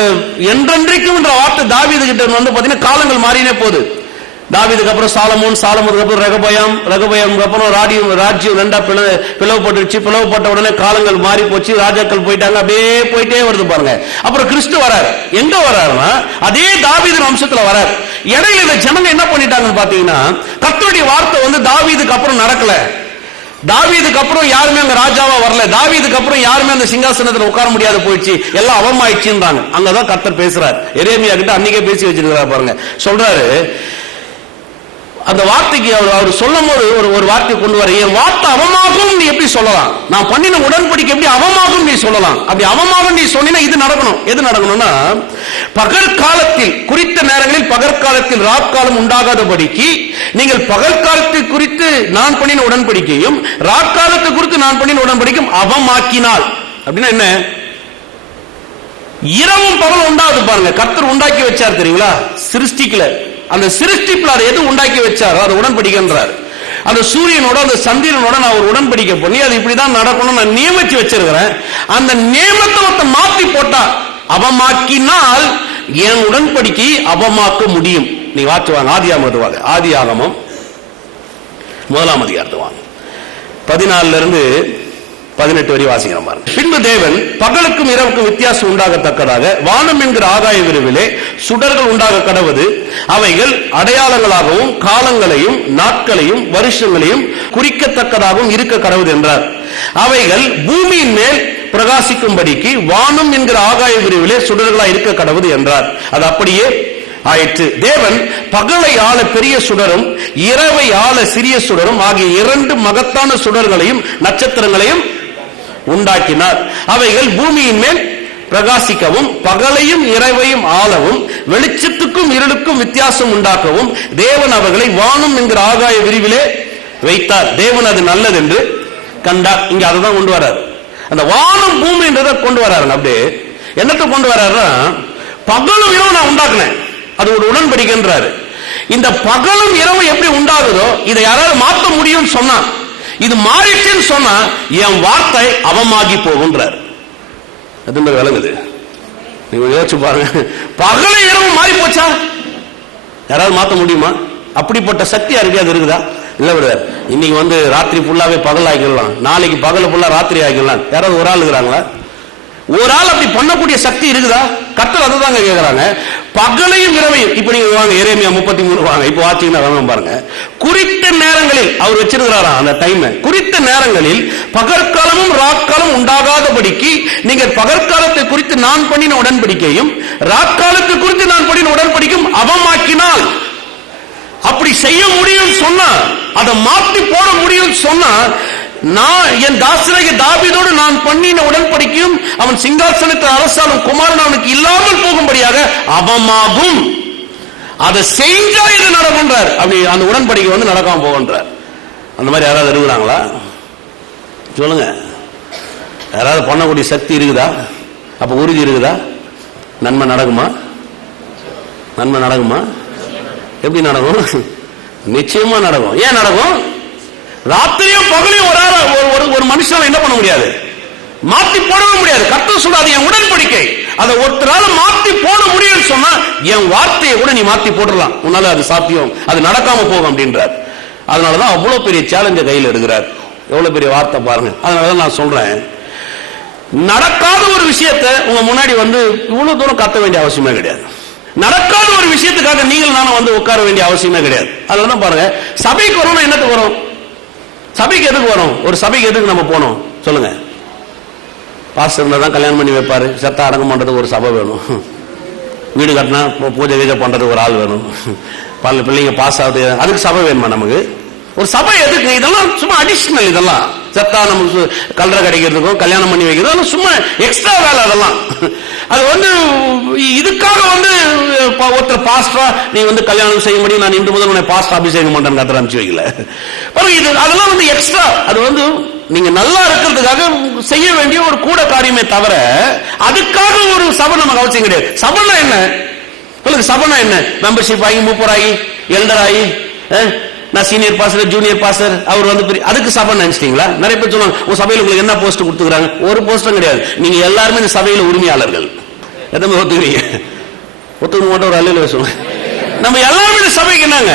என்றென்றைக்கும் என்ற வார்த்தை தாவீது கிட்ட வந்து பாத்தீங்கன்னா காலங்கள் மாறினே போகுது. தாவீதுக்கு அப்புறம் சாலமோன், சாலமோனுக்கு அப்புறம் ரெகபயாம், ரெகபயாமுக்கு அப்புறம் ராஜ்யம் ரெண்டா பிளவுபட்டுருச்சு. பிளவுபட்ட உடனே காலங்கள் மாறி போச்சு, ராஜாக்கள் போயிட்டாங்க, அப்படியே போயிட்டே வருது பாருங்க. அப்புறம் கிறிஸ்து வராரு. எங்க வராருன்னா அதே தாவீது வம்சத்துல வராரு. இடையில இந்த ஜனங்க என்ன பண்ணிட்டாங்கன்னு பாத்தீங்கன்னா, கர்த்தருடைய வார்த்தை வந்து தாவீதுக்கு அப்புறம் நடக்கல. தாவீதுக்கு அப்புறம் யாருமே அங்க ராஜாவா வரல. தாவீதுக்கு அப்புறம் யாருமே அந்த சிங்காசனத்துல உட்கார முடியாது போயிடுச்சு, எல்லாம் அவமாயிடுச்சுன்றாங்க. அங்கதான் கர்த்தர் பேசுறாரு. எரேமியா கிட்ட அன்னைக்கே பேசி வச்சிருக்கிறார் பாருங்க. சொல்றாரு, அந்த வார்த்தைக்கு அவர் சொல்லும் போது ஒரு வார்த்தை கொண்டு வர, என் வார்த்தை அவமாகும் நீ எப்படி சொல்லலாம்? நான் பண்ணின உடன்படிக்கை எப்படி அவமாகும் நீ சொல்லலாம்? அப்படி அவமாகும் நீ சொன்னா இது நடக்கணும். எது நடக்கணும்னா, பகற்காலத்தில் குறித்த நேரங்களில் பகற்காலத்தில் ராக்காலம் உண்டாகாதபடிக்கு நீங்கள் பகற்காலத்தை குறித்து நான் பண்ணின உடன்படிக்கையும் ராக்காலத்தை குறித்து நான் பண்ணின உடன்படிக்கையும் அவமாக்கினால். அப்படின்னா என்ன? இரவும் பகலும் உண்டாது பாருங்க. கர்த்தர் உண்டாக்கி வச்சார் தெரியுங்களா? சிருஷ்டிக்கல. அந்த சிருஷ்டிப்புல எது உண்டாக்கி வச்சாரோ அது உடன்படிக்கைன்றார். அந்த சூரியனோட அந்த சந்திரனோட நான் ஒரு உடன்படிக்கை பண்ணி அது இப்படிதான் நடக்கணும் நான் நியமிச்சு வச்சிருக்கிறேன். அந்த நியமத்தை மாத்தி போட்டா அவமாக்கினால் என் உடன்படிக்கை அவமாக்க முடியும். நீ வாச்சுவாங்க ஆதியாகமம், ஆதியாகமம் 1ஆம் அதிகாரத்தை வாங்க, 14-18 வரை வாசிக்கிறோம் பாருங்க. பின்பு தேவன் பகலுக்கும் இரவுக்கும் வித்தியாசம் உண்டாகத்தக்கதாக வானம் என்கிற ஆகாய விரிவிலே சுடர்கள் உண்டாக கடவது, அவைகள் அடையாளங்களாகவும் காலங்களையும் நாட்களையும் வருஷங்களையும் குறிக்கத்தக்கதாகவும் இருக்க கடவுது என்றார். அவைகள் பூமியின் மேல் பிரகாசிக்கும்படிக்கு வானம் என்கிற ஆகாய விரிவிலே சுடர்களா இருக்க கடவுது என்றார். அது அப்படியே ஆயிற்று. தேவன் பகலை ஆள பெரிய சுடரும் இரவை ஆள சிறிய சுடரும் ஆகிய 2 மகத்தான சுடர்களையும் நட்சத்திரங்களையும் உண்டாக்கினார். அவைகள் பூமியின் மேல் பிரகாசிக்கவும் பகலையும் இரவையும் ஆளவும் வெளிச்சத்துக்கும் இருளுக்கும் வித்தியாசம் உண்டாக்கவும் தேவன் அவர்களை வானம் என்கிற ஆகாய விரிவிலே வைத்தார். தேவன் அது நல்லது என்று கண்டார். இங்க அதுதான் கொண்டு வராரு. அந்த வானம் பூமி என்றதை கொண்டு வராரு. அப்படியே என்னத்தை கொண்டு வராருன்னா, பகலும் இரவு நான் உண்டாக்குனேன், அது ஒரு உடன்படிக்கைன்றாரு. இந்த பகலும் இரவு எப்படி உண்டாகுதோ இதை யாராவது மாற்ற முடியும் சொன்னா, இது மாறிச்சுன்னு சொன்னா என் வார்த்தை அவமாகி போகுன்றார். அது விளங்குது? நீங்க யோசிச்சு பாருங்க. பகல இரவு மாறி போச்சா யாராவது மாற்ற முடியுமா? அப்படிப்பட்ட சக்தி யாருக்கு அது இருக்குதா? இல்ல பிரதர், இன்னைக்கு வந்து ராத்திரி ஃபுல்லாவே பகல் ஆக்கிடலாம், நாளைக்கு பகல ஃபுல்லா ராத்திரி ஆக்கிடலாம், யாராவது ஒரு ஆள் இருக்கிறாங்களா? ஒரு ஆள் அப்படி பண்ணக்கூடிய சக்தி இருக்குதா? கர்த்தர் அதுதாங்க கேட்கிறாங்க. பகலையும் இரவையும். இப்ப நீங்க வாங்க எரேமியா 33 வாங்க, இப்ப வாட்சிங்கன்னா பாருங்க. குறித்த நேரங்களில் அவர் வச்சிருக்கிறாரா அந்த டைம், குறித்த நேரங்களில் பகற்காலமும் ராக்காலம் உண்டாகாதபடிக்கு நீங்கள் பகற்காலத்தை குறித்து நான் பண்ணின உடன்படிக்கையும் ராக்காலத்தை குறித்து நான் பண்ணின உடன்படிக்கையும் அவமாக்கினால், அப்படி செய்ய முடியும் சொன்னா, அதை மாற்றி போட முடியும் சொன்னா, நான் என் தாசனாகிய தாவீதோடு நான் பண்ணின உடன்படிக்கையும் அவன் சிங்காசனத்தில் அரசாலும் குமாரன் அவனுக்கு இல்லாமல் போகும்படியாக அவமாகும். அதை செஞ்சா இது நடக்கும்ன்றார். அப்படி அந்த உடன்படிக்கை வந்து நடக்காம போகின்றார். அந்த மாதிரி யாராவது இருக்கிறாங்களா? சொல்லுங்க, யாராவது பண்ணக்கூடிய சக்தி இருக்குதா? அப்ப உறுதி இருக்குதா? நன்மை நடக்குமா? நன்மை நடக்குமா? எப்படி நடக்கும்? நிச்சயமா நடக்கும். ஏன் நடக்கும்? ராத்திரியும் பகலையும் ஒரு மனுஷனால என்ன பண்ண முடியாது? மாத்தி போடவே முடியாது. கர்த்தர் சொல்றாரு, என் உடன்படிக்கை அதை ஒருத்தரால மாத்தி போட முடியும்னு சொன்னா என் வார்த்தையை கூட நீ மாத்தி போடலாம், உன்னால அது சாத்தியம், அது நடக்காம போகும் அப்படின்றார். அதனாலதான் அவ்வளவு பெரிய சேலஞ்ச கையில் எடுக்கிறார். எவ்வளவு பெரிய வார்த்தை பாருங்க. அதனாலதான் நான் சொல்றேன், நடக்காத ஒரு விஷயத்தை உங்க முன்னாடி வந்து இவ்வளவு தூரம் கத்த வேண்டிய அவசியமே கிடையாது. நடக்காத ஒரு விஷயத்துக்காக நீங்கள் நானும் வந்து உட்கார வேண்டிய அவசியமே கிடையாது. அதனாலதான் பாருங்க, சபைக்கு வரணும். என்னத்துக்கு வரும்? சபைக்கு எதுக்கு வரும்? ஒரு சபைக்கு எதுக்கு நம்ம போனோம் சொல்லுங்க? பாஸ்டர் இருந்தா தான் கல்யாணம் பண்ணி வைப்பாரு, செத்த அடக்கம் பண்றதுக்கு ஒரு சபை வேணும், வீடு கட்டினா பூஜை கீஜை பண்றதுக்கு ஒரு ஆள் வேணும், பிள்ளைங்க பாஸ் ஆகுது அதுக்கு சபை வேணுமா நமக்கு? ஒரு சபை எதுக்கு? இதெல்லாம் சும்மா அடிஷனல். இதெல்லாம் செத்தா நமக்கு கல்ற கிடைக்கிறதுக்கும் கல்யாணம் பண்ணி வைக்கிறதும் சும்மா எக்ஸ்ட்ரா வேலை. அதெல்லாம் அது வந்து இதுக்காக வந்து ஒருத்தர் பாஸ்டரா நீ வந்து கல்யாணம் செய்ய முடியும், நான் இன்று முதல் உன்னை பாஸ்டர் அபிஷேகம் பண்றேன் கத்தர் அனுப்பிச்சு வைக்கல. இது அதெல்லாம் வந்து எக்ஸ்ட்ரா. அது வந்து நீங்க நல்லா இருக்கிறதுக்காக செய்ய வேண்டிய ஒரு கூட காரியமே தவிர அதுக்காக ஒரு சபை நமக்கு அவசியம் கிடையாது. சபைனா என்ன? உங்களுக்கு சபைனா என்ன? மெம்பர்ஷிப் ஆகி மூப்பராகி எல்டர் ஆகி நான் சீனியர் பாஸ்டர் ஜூனியர் பாஸ்டர் அவர் வந்து அதுக்கு சபை நினைச்சிட்டீங்களா? நிறைய பேர் சொல்லுவாங்க, உங்க சபையில் உங்களுக்கு என்ன போஸ்ட் கொடுத்துக்கிறாங்க? ஒரு போஸ்டும் கிடையாது. நீங்க எல்லாருமே இந்த சபையில உரிமையாளர்கள். எத்தனை ஒத்துக்கிறீங்க? ஒத்துக்க மாட்டோம் ஒரு அல்ல சொல்லுங்க. நம்ம எல்லாருமே இந்த சபைக்கு என்னங்க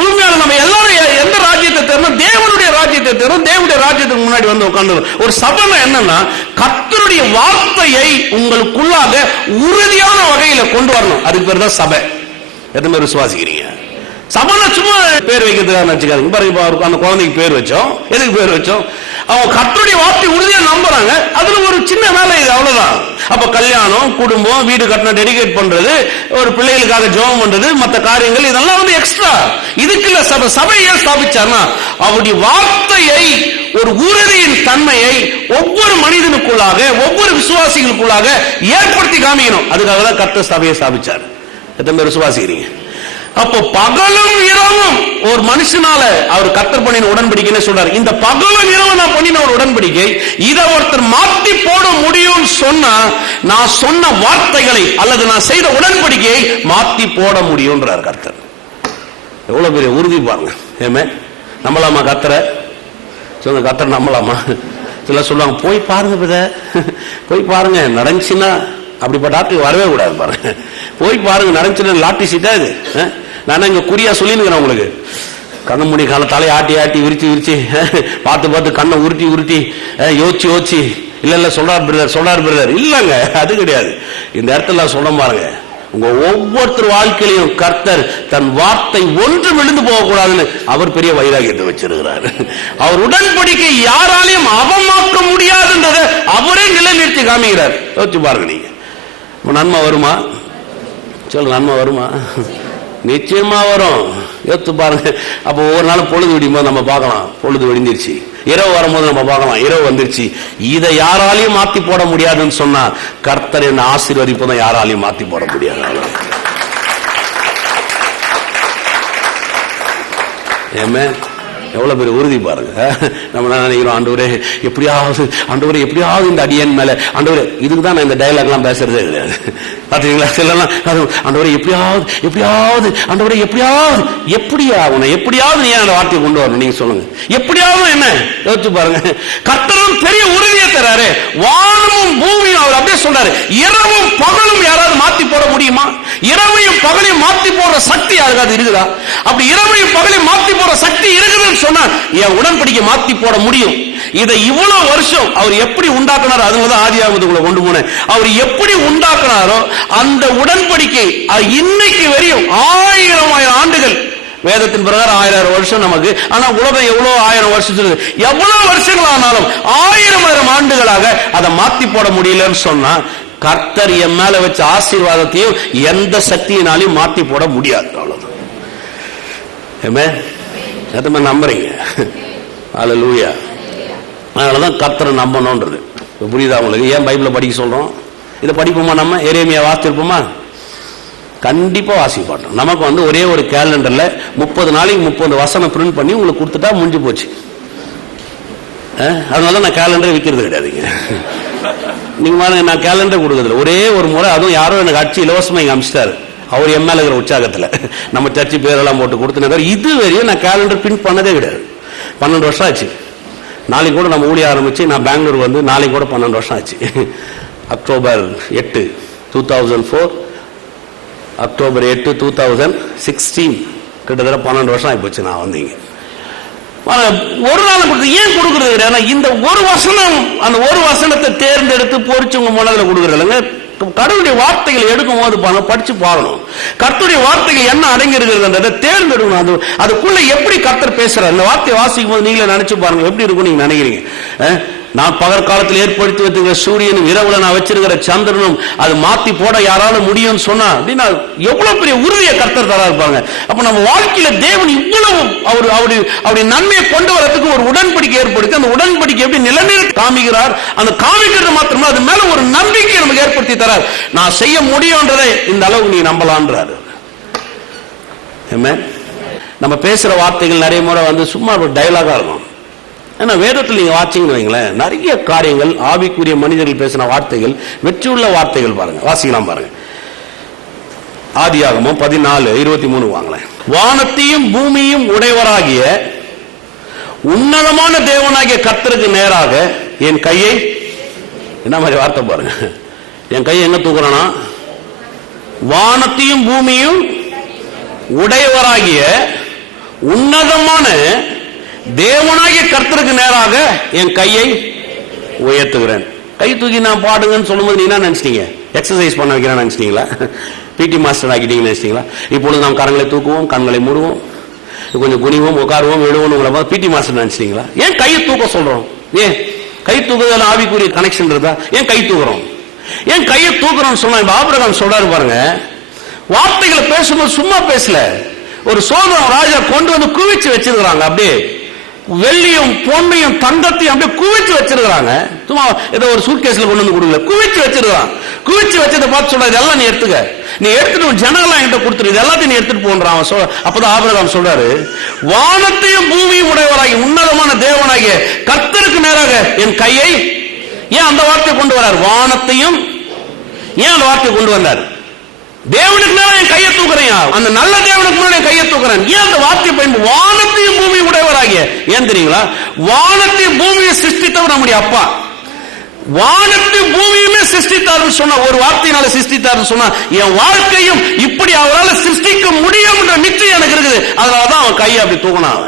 உரிமையாளர். நம்ம எல்லாரும் எந்த ராஜ்யத்தை தேர்ந்தோம்? தேவனுடைய ராஜ்யத்தை தேர்ந்தோம். தேவனுடைய ராஜ்யத்துக்கு முன்னாடி வந்து உட்கார்ந்து ஒரு சபைனா என்னன்னா, கர்த்தருடைய வார்த்தையை உங்களுக்குள்ளாக உறுதியான வகையில கொண்டு வரணும். அதுக்கு பேர் தான் சபை. எத்தனை பேர் விசுவாசிக்கிறீங்க? சபைனா சும்மா பேர் வைக்கிறதுக்காக நினைச்சுக்காதீங்க. பாருங்க, அந்த குழந்தைக்கு பேர் வச்சோம். எதுக்கு பேர் வச்சோம்? அவங்க கர்த்தருடைய வார்த்தை உறுதியா நம்புறாங்க. அதுல ஒரு சின்ன வேலை இது, அவ்வளவுதான். அப்ப கல்யாணம், குடும்பம், வீடு கட்டின டெடிகேட் பண்றது, ஒரு பிள்ளைகளுக்காக ஜெபம் பண்றது, மற்ற காரியங்கள் இதெல்லாம் வந்து எக்ஸ்ட்ரா. இதுக்கு இல்ல சபை. சபையை ஏன் ஸ்தாபிச்சார்னா, அவருடைய வார்த்தையை ஒரு உறுதியின் தன்மையை ஒவ்வொரு மனிதனுக்குள்ளாக ஒவ்வொரு விசுவாசிகளுக்குள்ளாக ஏற்படுத்தி காமிக்கணும். அதுக்காக தான் கர்த்தர் சபையை ஸ்தாபிச்சார். எத்தனை பேர் விசுவாசிக்கிறீங்க? அப்போ பகலும் இரவும் ஒரு மனுஷனால அவர் கர்த்தர் பண்ணின உடன்படிக்கைன்னு சொல்றாரு. இந்த பகலும் இரவும் நான் பண்ணின ஒரு உடன்படிக்கை, இதை ஒருத்தர் மாற்றி போட முடியும்னு சொன்னா நான் சொன்ன வார்த்தைகளை அல்லது நான் செய்த உடன்படிக்கையை மாற்றி போட முடியும்ன்றார் கர்த்தர். எவ்வளவு பெரிய உறுதி பாருங்க. ஏமே நம்பலாமா கர்த்தரை? சொல்லுங்க, கர்த்தர் நம்பலாமா? சில சொல்லுவாங்க, போய் பாருங்க, போய் பாருங்க, நடந்துச்சுன்னா அப்படிப்பட்ட ஆட்கள் வரவே கூடாது. பாருங்க, போய் பாருங்க, நடந்துச்சுன்னா லாட்டி சீட்டா இது. நான் இங்க குறியா சொல்லினுக்கிறேன் உங்களுக்கு. கண்ண மூடி கால தலையை ஆட்டி ஆட்டி விரிச்சு விரிச்சு பார்த்து பார்த்து கண்ணை உருட்டி உருட்டி யோசிச்சு யோசிச்சு இல்ல சொல்றார் பிரதர் இல்லங்க, அது கிடையாது. இந்த இடத்துல சொல்ல பாருங்க, உங்க ஒவ்வொருத்தர் வாழ்க்கையிலையும் கர்த்தர் தன் வார்த்தை ஒன்று விழுந்து போகக்கூடாதுன்னு அவர் பெரிய வைராகியத்தை வச்சிருக்கிறார். அவர் உடன்படிக்கை யாராலையும் அவமாக்க முடியாதுன்றதை அவரே நிலைநிறுத்தி காமிக்கிறார். யோசிச்சு பாருங்க. நீங்க நன்மை வருமா? சொல்லுங்க, நன்மை வருமா? நிச்சயமா வரும். யோசித்து பாருங்க. அப்போ ஒவ்வொரு நாளும் பொழுது விடியும் போது நம்ம பார்க்கலாம், பொழுது விடிஞ்சிருச்சு. இரவு வரும்போது நம்ம பார்க்கலாம், இரவு வந்துருச்சு. இதை யாராலையும் மாத்தி போட முடியாதுன்னு சொன்னா கர்த்தர் என்ன ஆசீர்வதிப்பதும் யாராலையும் மாத்தி போட முடியாது. ஏமே எவ்வளவு பெரிய உறுதி பாருங்க. நம்ம நினைக்கிறோம், ஆண்டவரே எப்படியாவது இந்த அடியன் மேல, ஆண்டவரே இதுக்கு தான் நான் இந்த டயலாக் எல்லாம் பேசுறதே கிடையாது. பாத்தீங்களா? சிலலாம் ஆண்டவரே எப்படியாவது ஆண்டவரே எப்படியாவது நீ அந்த வார்த்தையை கொண்டு வரணும். நீங்க சொல்லுங்க, எப்படியாவது என்ன யோசிச்சு பாருங்க. கர்த்தரும் பெரிய உறுதியை தராரு. வானமும் பூமியும் அவர் அப்படியே சொல்றாரு, இரவும் பகலும் யாராவது மாத்தி போட முடியுமா? இரவையும் பகலையும் மாத்தி போடுற சக்தி யாருக்காவது இருக்குதா? அப்படி இரவையும் பகலையும் மாத்தி போடுற சக்தி இருக்குதுன்னு சொன்னா என் உடன்படிக்கை மாத்தி போட முடியும். இதை இவ்வளவு வருஷம் அவர் எப்படி உண்டாக்குனாரோ, அதுதான் ஆதியாகமத்துக்குள்ள கொண்டு போனேன். அவர் எப்படி உண்டாக்குனாரோ அந்த உடன்படிக்கை இன்னைக்கு வரையும் 1000 ஆண்டுகள், வேதத்தின் பிரகாரம் 1000 வருஷம் நமக்கு. ஆனா உலகம் எவ்வளவு 1000 வருஷத்துக்கு, எவ்வளவு வருஷங்கள் ஆனாலும் 1000 ஆண்டுகளாக அதை மாத்தி போட முடியலன்னு சொன்னா கர்த்தர் என் மேல வச்ச ஆசீர்வாதத்தையும் எந்த சக்தியினாலையும் மாத்தி போட முடியாது. அவ்வளவுதான். நம்புறீங்க? அல்லேலூயா. அதனாலதான் கர்த்தரை நம்பணும்ன்றது. புரியுதா உங்களுக்கு? ஏன் பைபிளை படிக்க சொல்றோம்? இதை படிப்போமா? நம்ம எரேமியா வாசிச்சிருப்போமா? கண்டிப்பா வாசிப்போம். நமக்கு வந்து ஒரே ஒரு கேலண்டர்ல 30 நாளைக்கு 30 வசனம் பிரிண்ட் பண்ணி உங்களுக்கு கொடுத்துட்டா முடிஞ்சு போச்சு. அதனால நான் கேலண்டரை விற்கிறது கிடையாதுங்க. நீங்க பாருங்க, நான் கேலண்டர் கொடுக்குறதில்ல. ஒரே ஒரு முறை, அதுவும் யாரோ எனக்கு அடிச்சு இலவசமா இங்க அமிச்சிட்டாரு. அவர் எம்எல்ஏ இருக்கிற உற்சாகத்துல நம்ம சர்ச்சு பேரெல்லாம் போட்டு கொடுத்துனே இது வரையும் நான் கேலண்டர் பிரிண்ட் பண்ணதே கிடையாது. 12 வருஷம் ஆச்சு. நாளைக்கு கூட நம்ம ஊழிய ஆரம்பிச்சு நான் பெங்களூர் வந்து நாளைக்கு கூட 12 வருஷம் ஆச்சு. அக்டோபர் 8, 2004, அக்டோபர் 8, 2016, கிட்டத்தட்ட 12 வருஷம் ஆகிப்போச்சு நான் வந்தீங்க. ஒரு நாள் கொடுத்து ஏன் கொடுக்கறது கிடையாது? இந்த ஒரு வசனம், அந்த ஒரு வசனத்தை தேர்ந்தெடுத்து பொறிச்சு உங்க மனதில் கொடுக்கறதுங்க. கடவுளுடைய வார்த்தைகளை எடுக்கும் போது படிச்சு பார்க்கணும். கர்த்தருடைய வார்த்தைகள் என்ன அடங்கி இருக்கிறது தேர்ந்தெடுக்கணும். அதுக்குள்ள எப்படி கர்த்தர் பேசுறாரு, அந்த வார்த்தையை வாசிக்கும் போது நீங்களே நினைச்சு பாருங்க எப்படி இருக்கும் நீங்க நினைக்கிறீங்க. நான் பகற்காலத்தில் ஏற்படுத்தி வைத்திருக்கிற சூரியனும் இரவுல நான் வச்சிருக்கிற சந்திரனும் அது மாத்தி போட யாரால முடியும்னு சொன்னா அப்படின்னா எவ்வளவு பெரிய உறுதியை கர்த்தர் தரா இருப்பாங்க. அப்ப நம்ம வாழ்க்கையில தேவன் இவ்வளவு அவருடைய நன்மையை கொண்டு வரதுக்கு ஒரு உடன்படிக்கை ஏற்படுத்தி அந்த உடன்படிக்கை எப்படி நிலைநிறுத்தி காமிக்கிறார். அந்த காமிக்கிறது மாத்திரமா அது மேல ஒரு நம்பிக்கை நமக்கு ஏற்படுத்தி தரார். நான் செய்ய முடியும்ன்றதை இந்த அளவுக்கு நீ நம்பலான்றாரு. நம்ம பேசுற வார்த்தைகள் நிறைய முறை வந்து சும்மா ஒரு டயலாகா இருக்கும். ஏன்னா வேதத்தில் நீங்க வாசிங்கன்னு வைங்களேன், நிறைய காரியங்கள் ஆவிக்குரிய மனிதர்கள் பேசின வார்த்தைகள் வெற்றியுள்ள வார்த்தைகள். பாருங்க, வாசிக்கலாம் பாருங்க. ஆதியாகமம் 14:23 வாங்களேன். வானத்தையும் பூமியும் உடையவராகிய உன்னதமான தேவனாகிய கர்த்தருக்கு நேராக என் கையை, என்ன மாதிரி வார்த்தை பாருங்க, என் கையை எங்க தூக்குறானா, வானத்தையும் பூமியும் உடையவராகிய உன்னதமான தேவனாகிய கர்த்தருக்கு நேராக என் கையை உயர்த்துகிறேன். கை தூக்கி நான் பாடுங்கன்னு சொல்லும்போது நீ என்ன நினைச்சிட்டீங்க? எக்ஸசைஸ் பண்ண வைக்கிறேன்னு நினைச்சிட்டீங்களா? PT master ஆக்கிட்டீங்கன்னு நினைச்சிட்டீங்களா? இப்பொழுது நாம் கரங்களை தூக்குவோம், கண்களை மூடுவோம், கொஞ்சம் குனிவோம், உட்காருவோம், எழுவோம், உங்களை பிடி மாஸ்டர் நினைச்சிட்டீங்களா? ஏன் கையை தூக்க சொல்றோம்? ஏன் கை தூக்குதல் ஆவிக்குரிய கனெக்ஷன் இருந்தா ஏன் கை தூக்குறோம்? ஏன் கையை தூக்குறோம்னு சொன்னா ஆபிரகாம் சொல்றாரு பாருங்க, வார்த்தைகளை பேசும்போது சும்மா பேசல. ஒரு சோதரம் ராஜா கொண்டு வந்து குவிச்சு வச்சிருக்கிறாங்க. அப்படியே வெள்ளியும் பொன்னையும் தங்கத்தையும் அப்படியே குவிச்சு வச்சிருக்காங்க. சும்மா ஏதோ ஒரு சூட்கேஸ்ல கொண்டு வந்து கொடுக்கல, குவிச்சு வச்சிருக்கான். குவிச்சு வச்சதை பார்த்து சொல்ற, இதெல்லாம் நீ எடுத்துக்க, நீ எடுத்துட்டு ஜனங்களாம் என்கிட்ட கொடுத்துரு, இது எல்லாத்தையும் நீ எடுத்துட்டு போன்றான். அப்பதான் ஆபிரகாம் சொல்றாரு, வானத்தையும் பூமியும் உடையவராகி உன்னதமான தேவனாகிய கர்த்தருக்கு நேராக என் கையை. ஏன் அந்த வார்த்தையை கொண்டு வரார்? வானத்தையும் ஏன் அந்த வார்த்தையை கொண்டு வந்தார்? தேவனுக்கு மேல என் கையை தூக்குறேன், அந்த நல்ல தேவனுக்கு மேல என் கையை தூக்குறேன். ஏன் அந்த வார்த்தையை பயன்படுத்த? வானத்தையும் பூமியும் உடையவராகிய. ஏன் தெரியுங்களா? வானத்தையும் பூமியை சிருஷ்டித்தவர் நம்முடைய அப்பா. வானத்தையும் பூமியுமே சிருஷ்டித்தார்னு சொன்ன ஒரு வார்த்தையினால சிருஷ்டித்தார்னு சொன்னா என் வாழ்க்கையும் இப்படி அவரால் சிருஷ்டிக்க முடியும் என்ற நிச்சயம் எனக்கு இருக்குது. அதனாலதான் அவன் கையை அப்படி தூக்கினான்.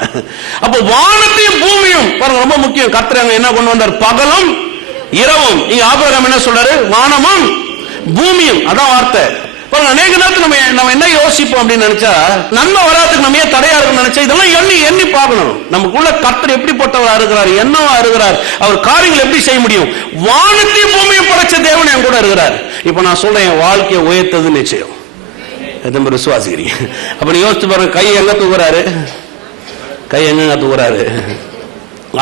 அப்ப வானத்தையும் பூமியும் பாருங்க, ரொம்ப முக்கியம். கர்த்தர் என்ன கொண்டு வந்தார்? பகலும் இரவும். இங்க ஆபிரகாம் என்ன சொல்றாரு? வானமும் பூமியும். அதான் வார்த்தை. அநேக நேரத்தில் நம்ம என்ன யோசிப்போம் அப்படின்னு நினைச்சா, நன்மை வராதுக்கு நம்ம ஏன் தடையா இருக்குன்னு நினைச்சா இதெல்லாம் எண்ணி எண்ணி பார்க்கணும். நமக்குள்ள கர்த்தர் எப்படிப்பட்டவரா இருக்கிறார், என்னவா இருக்கிறார், அவர் காரியங்கள் எப்படி செய்ய முடியும். வானத்தையும் பூமியும் படைச்ச தேவன் என் கூட இருக்கிறார். இப்ப நான் சொல்றேன், என் வாழ்க்கையை உயர்த்தது நிச்சயம். எத்தனை விசுவாசிக்கிறீங்க? அப்ப நீ யோசிச்சு பாருங்க, கை எங்க தூக்குறாரு? கை எங்க தூக்குறாரு?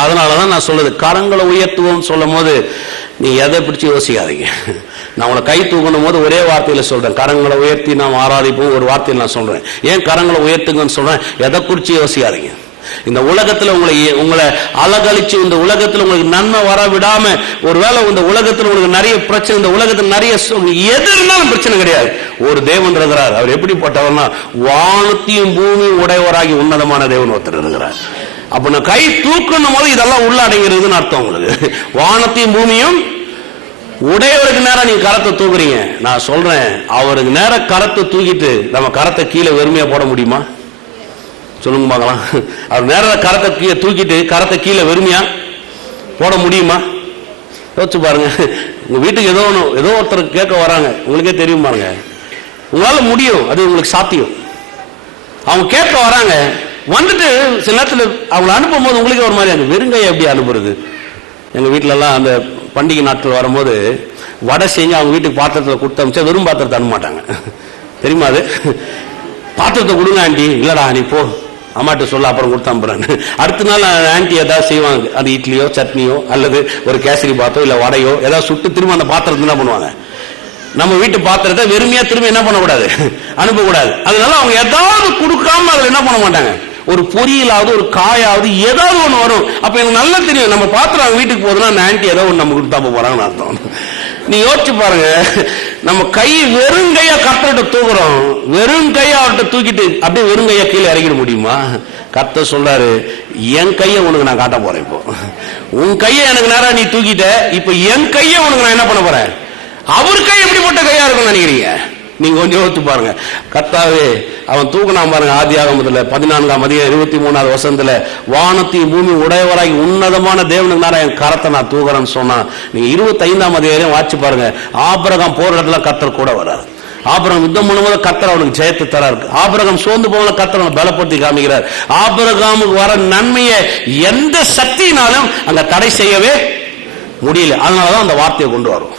அதனாலதான் நான் சொல்றது, கரங்களை உயர்த்துவோம் சொல்லும் போது நீ எதை பிடிச்சி யோசிக்காதீங்க. நான் உங்களை கை தூக்கணும் போது ஒரே வார்த்தையில சொல்றேன், கரங்களை உயர்த்தி நாம் ஆராதிப்போம். ஒரு வார்த்தையில் நான் சொல்றேன். ஏன் கரங்களை உயர்த்துங்கன்னு சொல்றேன்? எதை குறிச்சு யோசிக்காதீங்க. இந்த உலகத்துல உங்களை அலகழிச்சு, இந்த உலகத்துல உங்களுக்கு நன்மை வர விடாம, ஒருவேளை இந்த உலகத்துல உங்களுக்கு நிறைய பிரச்சனை, இந்த உலகத்துல நிறைய எது இருந்தாலும் பிரச்சனை கிடையாது. ஒரு தேவன் இருக்கிறார். அவர் எப்படிப்பட்டவர்னா, வானத்தையும் பூமியும் உடையவராகி உன்னதமான தேவன் ஒருத்தர் இருக்கிறார். அப்ப நான் கை தூக்கணும் போது இதெல்லாம் உள்ள அடங்கிறதுன்னு அர்த்தம் உங்களுக்கு. வானத்தையும் பூமியும் உடையவருக்கு நேரம் நீங்க கரத்தை தூக்குறீங்க. நான் சொல்றேன், அவருக்கு நேரம் கரத்தை தூக்கிட்டு நம்ம கரத்தை கீழே வெறுமையா போட முடியுமா? சொல்லுங்க பார்க்கலாம். அவர் நேரம் கரத்தை கீழே தூக்கிட்டு கரத்தை கீழே வெறுமையா போட முடியுமா? யோசிச்சு பாருங்க. உங்க வீட்டுக்கு ஏதோ ஒருத்தர் கேட்க வராங்க, உங்களுக்கே தெரியும் பாருங்க, உங்களால முடியும், அது உங்களுக்கு சாத்தியம். அவங்க கேட்க வராங்க, வந்துட்டு சில நேரத்தில் அவங்களை அனுப்பும் போது உங்களுக்கு ஒரு மாதிரி, அந்த வெறுங்கையை எப்படி அனுப்புறது? எங்க வீட்டுல எல்லாம் அந்த பண்டிகை நாட்கள் வரும்போது வடை செஞ்சு அவங்க வீட்டுக்கு பாத்திரத்தில் கொடுத்து அனுப்பிச்சா வெறும் பாத்திரத்தை அனுப்ப மாட்டாங்க. தெரியுமா? அது பாத்திரத்தை கொடுங்க ஆண்டி. இல்லடா நீ போ, அம்மாட்ட சொல்ல, அப்புறம் கொடுத்து அனுப்புறேன். அடுத்த நாள் ஆண்டி ஏதாவது செய்வாங்க, அது இட்லியோ சட்னியோ அல்லது ஒரு கேசரி பாத்தோ இல்ல வடையோ ஏதாவது சுட்டு திரும்ப அந்த பாத்திரத்தை என்ன பண்ணுவாங்க, நம்ம வீட்டு பாத்திரத்தை வெறுமையா திரும்ப என்ன பண்ணக்கூடாது, அனுப்பக்கூடாது. அதனால அவங்க ஏதாவது கொடுக்காம அதுல என்ன பண்ண மாட்டாங்க, ஒரு பொரியலாவது ஒரு காயாவது ஏதாவது ஒண்ணு வரும். அப்ப எனக்கு நல்லா தெரியும், நம்ம பாத்திரம் வீட்டுக்கு போதுன்னா அந்த ஆன்டி ஏதோ ஒண்ணு நமக்கு கொடுத்தா போறாங்கன்னு அர்த்தம். நீ யோசிச்சு பாருங்க, நம்ம கை வெறும் கையா கர்த்தர்கிட்ட தூக்குறோம், வெறும் கையா அவர்கிட்ட தூக்கிட்டு அப்படியே வெறும் கையா கீழே இறக்கிட முடியுமா? கர்த்தர் சொல்றாரு, என் கையை உனக்கு நான் காட்ட போறேன். இப்போ உன் கையை எனக்கு நேரா நீ தூக்கிட்ட, இப்ப என் கையை உனக்கு நான் என்ன பண்ண போறேன்? அவர் கை எப்படிப்பட்ட கையா இருக்கும்னு நினைக்கிறீங்க? நீங்க கொஞ்சம் யோசிச்சு பாருங்க. கர்த்தாவே அவன் தூக்குனா பாருங்க, ஆதியாகமத்துல 14:23 வானத்தையும் பூமி உடையவராகி உன்னதமான தேவனுக்கு நேரம் என் கரத்தை நான் தூக்குறேன்னு சொன்னா, நீங்க 25 வாட்சி பாருங்க. ஆபிரகாம் போற இடத்துல கர்த்தர் கூட வராது. ஆபிரகாம் யுத்தம் பண்ணும்போது கர்த்தர் அவனுக்கு ஜெயத்தை தராரு. ஆபிரகாம் சோர்ந்து போன கர்த்தர் அவனை பலப்படுத்தி காமிக்கிறார். ஆபிரகாமுக்கு வர நன்மையை எந்த சக்தியினாலும் அங்க தடை செய்யவே முடியல. அதனாலதான் அந்த வார்த்தையை கொண்டு வரும்.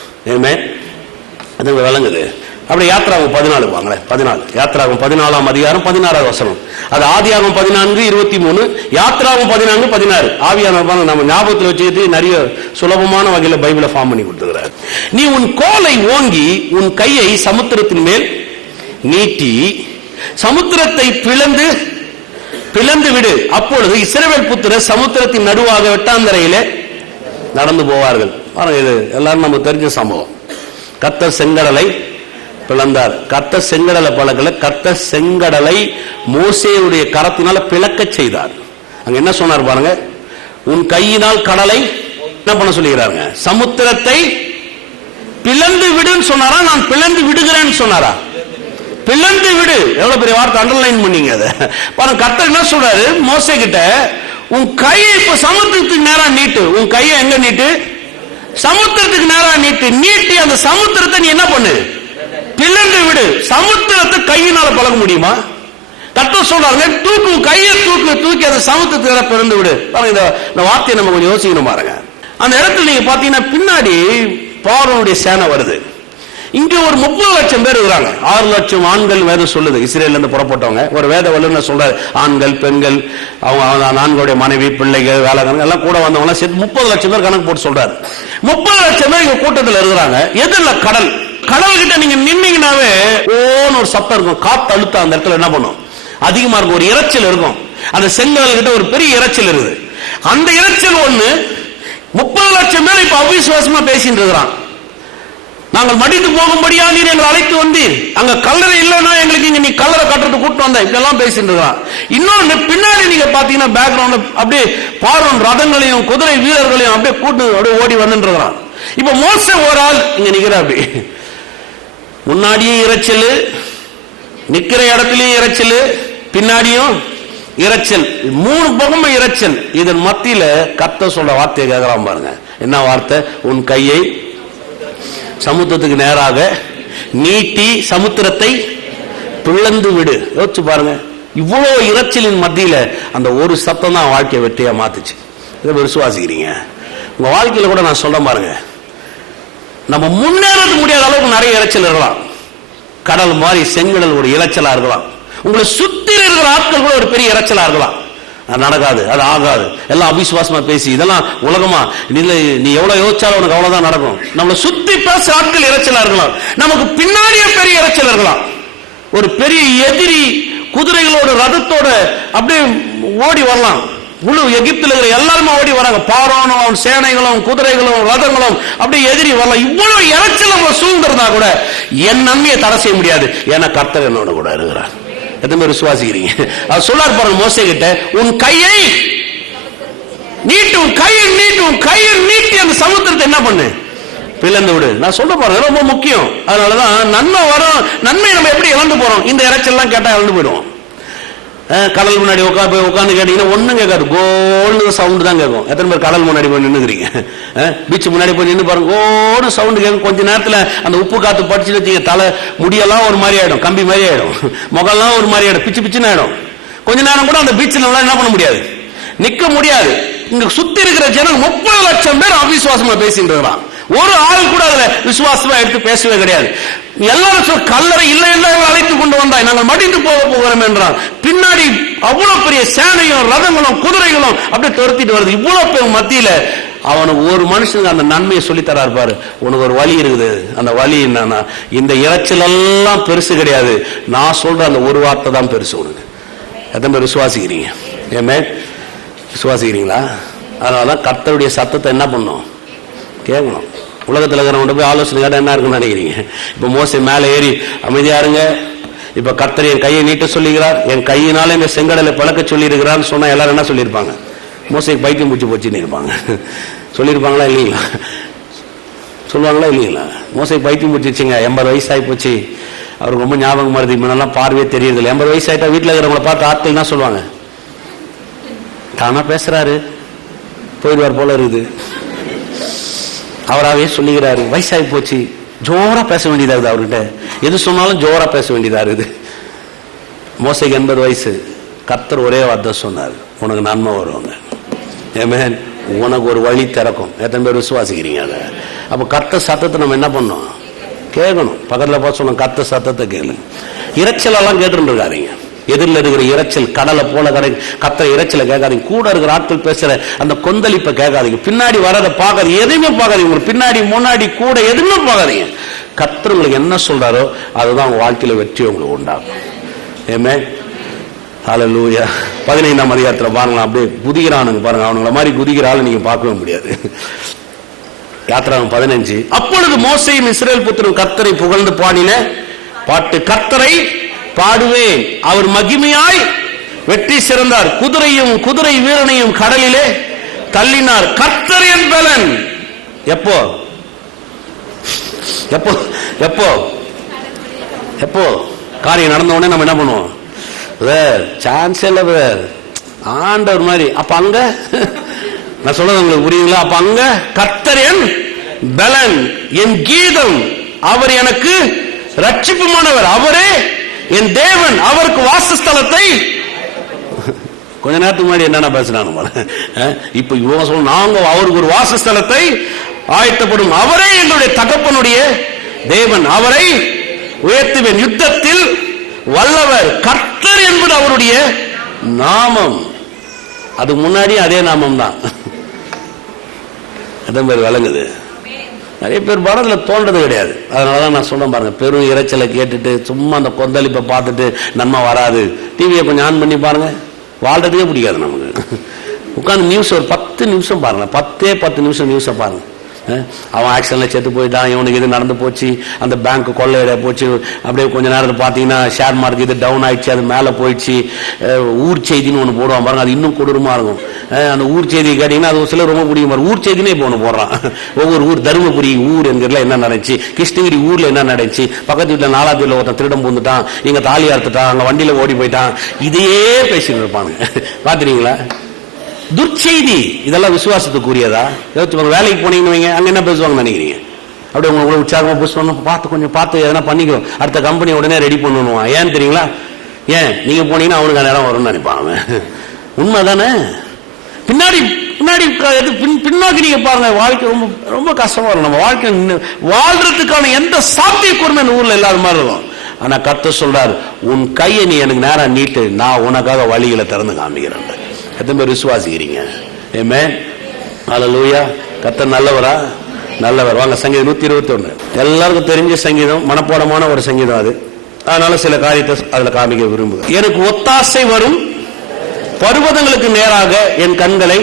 அது விளங்குது. அப்படி யாத்ராகம் 14 வாங்களேன். 14 யாத்ராகம் 14:16. அது ஆதியாகம் 14:23, யாத்ராகம் 14:16. ஆவியான நம்ம ஞாபகத்தில் வச்சுக்கிட்டு நிறைய சுலபமான வகையில பைபிளை ஃபார்ம் பண்ணி கொடுத்துக்கிறார். நீ உன் கோலை ஓங்கி உன் கையை சமுத்திரத்தின் மேல் நீட்டி சமுத்திரத்தை பிளந்து விடு. அப்பொழுது இஸ்ரவேல் புத்திரர் சமுத்திரத்தின் நடுவாக வெட்டாந்தரையிலே நடந்து போவார்கள். இது எல்லாரும் நமக்கு தெரிஞ்ச சம்பவம். கர்த்தர் செங்கடலை பிளந்தார். கர்த்தர் செங்கடலை பழக்கல, கர்த்தர் செங்கடலை மோசேயுடைய கரத்தினால பிளக்க செய்தார். அங்க என்ன சொன்னார் பாருங்க, உன் கையினால் கடலை என்ன பண்ண சொல்லுகிறாருங்க? சமுத்திரத்தை பிளந்து விடுன்னு சொன்னாரா? நான் பிளந்து விடுகிறேன்னு சொன்னாரா? பிளந்து விடு. எவ்வளவு பெரிய வார்த்தை, அண்டர்லைன் பண்ணீங்க அதை பாருங்க. கர்த்தர் என்ன சொல்றாரு மோசே கிட்ட, உன் கையை இப்ப சமுத்திரத்துக்கு நேரா நீட்டு. உன் கையை எங்க நீட்டு? சமுத்திரத்துக்கு நேரா நீட்டி அந்த சமுத்திரத்தை நீ என்ன பண்ணு? பிளந்து விடு. சமுத்திரத்தை கையினால பழக முடியுமா? கர்த்தர் சொல்றாங்க, தூக்கு, கையை தூக்கி அந்த சமுத்திரத்தை பிறந்து விடு. இந்த வார்த்தையை நம்ம கொஞ்சம் யோசிக்கணும் பாருங்க. அந்த இடத்துல நீங்க பாத்தீங்கன்னா பின்னாடி பார்வோனுடைய சேனை வருது. இங்க ஒரு 30 லட்சம் பேர் இருக்கிறாங்க. 6 லட்சம் ஆண்கள் வேறு சொல்லுது, இஸ்ரேல்ல இருந்து புறப்பட்டவங்க. ஒரு வேத வல்லுநர் சொல்றாரு, ஆண்கள் பெண்கள் அவங்க ஆண்களுடைய மனைவி பிள்ளைகள் வேலைக்காரங்க எல்லாம் கூட வந்தவங்க சேர்த்து 30 லட்சம் பேர் கணக்கு போட்டு சொல்றாரு. 30 லட்சம் பேர் இங்க கூட்டத்தில் இருக்கிறாங்க. எதிரில் கடல் கிட்ட நீங்க நின்னீங்கன்னாவே ஓன்னு ஒரு சத்தம் இருக்கும். காத்து அழுத்த அந்த இடத்துல என்ன பண்ணும்? அதிகமா இருக்கும். ஒரு இறைச்சல் இருக்கும். அந்த செங்கடல் கிட்ட ஒரு பெரிய இறைச்சல் இருக்குது. அந்த இறைச்சல் ஒண்ணு 30 லட்சம் பேர் இப்ப அவிசுவாசமா பேசிட்டு இருக்கிறான். நாங்கள் மடித்து போகும்படியா நீர் எங்களை அழைத்து வந்தீர், அங்க கல்லறை இல்லைன்னா எங்களுக்கு இங்க நீ கல்லறை கட்டுறது கூட்டு வந்த, இப்பெல்லாம் பேசிட்டு இருக்கான். இன்னொன்னு பின்னாடி நீங்க பாத்தீங்கன்னா பேக்ரவுண்ட்ல அப்படியே பார்வோன் ரதங்களையும் குதிரை வீரர்களையும் அப்படியே கூட்டு அப்படியே ஓடி வந்துட்டு இருக்கிறான். இப்ப மோசே ஒரு ஆள் இங்க நிக்கிற, அப்படி முன்னாடியும் இறைச்சல், நிக்கிற இடத்துலயும் இறைச்சல், பின்னாடியும் இறைச்சல், 3 பக்கமும் இறைச்சல். இதன் மத்தியில கர்த்தர் சொல்ற வார்த்தையை கேட்கலாம் பாருங்க. என்ன வார்த்தை? உன் கையை சமுத்திரத்துக்கு நேராக நீட்டி சமுத்திரத்தை பிளந்து விடு. யோசிச்சு பாருங்க, இவ்வளவு இறைச்சலின் மத்தியில அந்த ஒரு சத்தம் தான் வாழ்க்கையை வெற்றியா மாத்துச்சு. இதை விசுவாசிக்கிறீங்க? உங்க வாழ்க்கையில கூட நான் சொல்ல பாருங்க, நம்ம முன்னேறதுக்கு முடியாத அளவுக்கு நிறைய இறைச்சல் இருக்கலாம். கடல் மாதிரி செங்கடல் ஒரு இறைச்சலா இருக்கலாம். உங்களை சுத்தி இருக்கிற ஆட்கள் கூட ஒரு பெரிய இறைச்சலா இருக்கலாம். நடக்காது, அது ஆகாது, எல்லாம் அவிசுவாசமா பேசி இதெல்லாம் உலகமா நீ எவ்வளவு யோசிச்சாலும் உனக்கு அவ்வளவுதான் நடக்கும். நம்மளை சுத்தி பேச ஆட்கள் இறைச்சலா இருக்கலாம். நமக்கு பின்னாடியே பெரிய இறைச்சல் இருக்கலாம். ஒரு பெரிய எதிரி குதிரைகளோட ரதத்தோட அப்படியே ஓடி வரலாம். முழு எகிப்தில் இருக்கிற எல்லாருமே ஓடி வராங்க. பார்வோனும் அவன் சேனைகளும் குதிரைகளும் ரதங்களும் அப்படியே எதிரி வரலாம். இவ்வளவு இறைச்சல் நம்ம சூழ்ந்திருந்தா கூட என் நன்மையை தடை செய்ய முடியாது, ஏன்னா கர்த்தர் என்னோட கூட இருக்கிறார். எத்தனை விசுவாசிக்கிறீங்க? அவர் சொல்லார் பாருங்க மோசே கிட்ட, உன் கையை நீட்டும், கையை நீட்டி அந்த சமுத்திரத்தை என்ன பண்ணு? பிளந்து விடு. நான் சொல்ல பாருங்க, ரொம்ப முக்கியம். அதனாலதான் நன்மை வரும். நன்மை நம்ம எப்படி இழந்து போறோம்? இந்த இறைச்சல் எல்லாம் கேட்டா இழந்து போயிடுவோம். கடல் முன்னாடி உட்காந்து கேட்டீங்கன்னா ஒண்ணும் கேட்காது, கோல்டு சவுண்ட் தான் கேட்கும். எத்தனை பேர் கடல் முன்னாடி போய் நின்னுக்கிறீங்க? பீச் முன்னாடி போய் நின்று பாருங்க, கோல்டு சவுண்ட் கேட்கும். கொஞ்ச நேரத்துல அந்த உப்பு காத்து படிச்சு வச்சீங்க, தலை முடியெல்லாம் ஒரு மாதிரி ஆயிடும், கம்பி மாதிரி ஆயிடும், முகெல்லாம் ஒரு மாதிரி ஆயிடும், பிச்சுன்னு ஆயிடும். கொஞ்ச நேரம் கூட அந்த பீச்சில் என்ன பண்ண முடியாது, நிக்க முடியாது. இங்க சுத்தி இருக்கிற ஜனம் 30 லட்சம் பேர் அவிசுவாசமா பேசிட்டு இருக்கிறான். ஒரு ஆள் கூட அதுல விசுவாசமா எடுத்து பேசவே கிடையாது. எல்லாரும் கல்லறை இல்லை அழைத்து கொண்டு வந்தாய், நாங்கள் மடிந்து போகிறோம் என்றான். பின்னாடி அவ்வளவு பெரிய சேனையும் ரதங்களும் குதிரைகளும் அப்படியே துரத்திட்டு வருது. இவ்வளவு பேர் மத்தியில அவனுக்கு ஒரு மனுஷனுக்கு அந்த நன்மையை சொல்லி தராரு பாரு. உனக்கு ஒரு வழி இருக்குது. அந்த வழி என்னன்னா, இந்த இறைச்சல் எல்லாம் பெருசு கிடையாது, நான் சொல்ற அந்த ஒரு வார்த்தை தான் பெருசு. உனக்கு எத்தனை பேர் விசுவாசிக்கிறீங்க? ஏமே விசுவாசிக்கிறீங்களா? அதனாலதான் கர்த்தருடைய சத்தத்தை என்ன பண்ணும்? கேட்கணும். உலகத்தில் இருக்கிறவங்க போய் ஆலோசனை கேட்டால் என்ன இருக்குன்னு நினைக்கிறீங்க? இப்போ மோசே மேலே ஏறி அமைதியா இருங்க, இப்ப கர்த்தர் என் கையை நீட்ட சொல்லுகிறார், என் கையினால இந்த செங்கடலை பழக்க சொல்லி இருக்கிறான்னு சொன்னா எல்லாரும் என்ன சொல்லியிருப்பாங்க? மோசைக்கு பைத்தியம் பூச்சி போச்சுன்னு இருப்பாங்க. சொல்லியிருப்பாங்களா இல்லைங்களா? சொல்லுவாங்களா இல்லைங்களா? மோசைக்கு பைத்தியம் பூச்சிச்சுங்க, 80 வயசு ஆகி போச்சு, அவருக்கு ரொம்ப ஞாபகம் வருது, முன்னெல்லாம் பார்வையே தெரியுது இல்லை. 80 வயசு ஆயிட்டா வீட்டில் இருக்கிறவங்களை பார்த்து ஆட்கள் என்ன சொல்லுவாங்க? தானா பேசுறாரு, போயிடுவார் போல இருக்குது. அவராகவே சொல்லுகிறாரு, வயசாகி போச்சு, ஜோரா பேச வேண்டியதா இருக்குது. அவர்கிட்ட எது சொன்னாலும் ஜோரா பேச வேண்டியதா இருக்குது. மோசைக்கு 80 வயசு. கர்த்தர் ஒரே வார்த்தை சொன்னார், உனக்கு நன்மை வருவாங்க. ஆமென். உனக்கு ஒரு வழி திறக்கும். எத்தனை பேர் விசுவாசிக்கிறீங்க அதை? அப்ப கர்த்தர் சத்தத்தை நம்ம என்ன பண்ணோம்? கேட்கணும். பக்கத்துல பார்த்து சொன்ன கர்த்தர் சத்தத்தை கேளு. இறைச்சலெல்லாம் கேட்டு இருக்காதீங்க. எதிரில் இருக்கிற இறைச்சல் கடலை போல கர்த்தர் இறைச்சலை கேட்காதீங்க. கூட இருக்கிற ஆட்கள் பேசுற அந்த கொந்தளிப்பை கேட்காதீங்க. பின்னாடி வரதை பார்க்காதீங்க, எதுவுமே பார்க்காதீங்க. உங்களுக்கு பின்னாடி முன்னாடி கூட எதுவுமே பார்க்காதீங்க. கர்த்தர் உங்களுக்கு என்ன சொல்றாரோ அதுதான் உங்க வாழ்க்கையில வெற்றி உங்களுக்கு உண்டாகும். ஏமே ஹல்லேலூயா. 15ஆம் அதிகாரத்துல பாருங்களா, அப்படியே குதிக்கிறானுங்க பாருங்க. அவனுங்கள மாதிரி குதிக்கிறாள் நீங்க பார்க்கவே முடியாது. யாத்திராகம் 15. அப்பொழுது மோசேயும் இஸ்ரவேல் புத்திரரும் கர்த்தரை புகழ்ந்து பாடின பாட்டு, கர்த்தரை பாடுவேன், அவர் மகிமையாய் வெற்றி சிறந்தார், குதிரையும் குதிரை வீரனையும் கடலிலே தள்ளினார், கர்த்தர் என் பலன். எப்போ எப்போ எப்போ எப்போ காரியம் நடந்த உடனே நம்ம என்ன பண்ணுவோம்? சான்ஸ் இல்ல ஆண்டவர் மாதிரி. அப்ப அங்க நான் சொல்றது உங்களுக்கு புரியுங்களா? அப்ப அங்க கர்த்தர் என் பலன், என் கீதம், அவர் எனக்கு ரட்சிப்புமானவர், அவரே என் தேவன், அவருக்கு வாசஸ்தலத்தை. கொஞ்ச நேரத்துக்கு முன்னாடி என்னென்ன பேசுறாங்க இப்ப இவங்க சொல்ல, நாங்க அவருக்கு ஒரு வாசஸ்தலத்தை ஆயத்தப்படும், அவரே எங்களுடைய தகப்பனுடைய தேவன், அவரை உயர்த்துவேன், யுத்தத்தில் வல்லவர், கர்த்தர் என்பது அவருடைய நாமம். அதுக்கு முன்னாடி அதே நாமம் தான். எத்தனை பேர் விளங்குது? நிறைய பேர் படத்துல தோன்றது கிடையாது. அதனாலதான் நான் சொல்ல பாருங்க, பெரும் இறைச்சலை கேட்டுட்டு சும்மா அந்த கொந்தளிப்பை பார்த்துட்டு நன்மை வராது. டிவியை கொஞ்சம் ஆன் பண்ணி பாருங்க, வாழ்றதுக்கே பிடிக்காது நமக்கு. உட்காந்து நியூஸ் ஒரு 10 நிமிஷம் பாருங்க, 10 நிமிஷம் நியூஸை பாருங்க. அவன் ஆக்சிடென்ட்ல செத்து போயிட்டான், இவனுக்கு இது நடந்து போச்சு, அந்த பேங்க் கொள்ளையிட போச்சு, அப்படியே கொஞ்ச நேரத்தில் பார்த்தீங்கன்னா ஷேர் மார்க்கெட் இது டவுன் ஆயிடுச்சு, அது மேலே போயிடுச்சு. ஊர் செய்தின்னு ஒன்று போடுவான் பாருங்க, அது இன்னும் கொடூரமா இருக்கும். அந்த ஊர் செய்தி கேட்டீங்கன்னா அது ஒரு சில ரொம்ப பிடிக்கும் பாரு. ஊர் செய்தினே இப்போ ஒன்று போடுறான். ஒவ்வொரு ஊர், தருமபுரி ஊர் என்கிறதுல என்ன நடந்துச்சு, கிருஷ்ணகிரி ஊர்ல என்ன நடந்துச்சு, பக்கத்து வீட்டில் 4ஆவது வீட்டில் ஒருத்தன் திருடம் பூந்துட்டான், இங்க தாலி அறுத்துட்டான், அங்க வண்டியில ஓடி போயிட்டான், இதையே பேசிட்டு இருப்பானுங்க. பாத்துறீங்களா? துர்ச்செய்தி. இதெல்லாம் விசுவாசத்துக்குரியதா? வேலைக்கு போனீங்கன்னு அங்க என்ன பேசுவாங்கன்னு நினைக்கிறீங்க? அப்படியே உங்களை உற்சாகமா புஷ்பம் பார்த்து கொஞ்சம் பார்த்து எதனா பண்ணிக்கோ, அடுத்த கம்பெனி உடனே ரெடி பண்ணுவான். ஏன் தெரியுங்களா? ஏன் நீங்க போனீங்கன்னா அவனுக்கு அந்த இடம் வரும்னு நினைப்பாங்க. உண்மைதானே? பின்னாடி பின்னாடி பின்னோக்கி நீங்க பாருங்க, வாழ்க்கை ரொம்ப ரொம்ப கஷ்டமா இருக்கும். நம்ம வாழ்க்கை வாழ்றதுக்கான எந்த சாத்தியக்கூறுமே இந்த ஊர்ல இல்லாத மாதிரி இருக்கும். ஆனா கர்த்தர் சொல்றார், உன் கையை நீ எனக்கு நேரா நீட்டு, நான் உனக்காக வழிகளை திறந்து காமிக்கிறேன். எத்தனை பேர் விசுவாசிக்கிறீங்க? ஆமென். ஹல்லேலூயா. கர்த்தர் நல்லவரா? நல்லவர். வாங்க சங்கீதம் 121. எல்லாருக்கும் தெரிஞ்ச சங்கீதம், மனப்பாடமான ஒரு சங்கீதம் அது. அதனால சில காரியத்தை அதுல காமிக்க விரும்புகிறேன். எனக்கு ஒத்தாசை வரும் பர்வதங்களுக்கு நேராக என் கண்களை.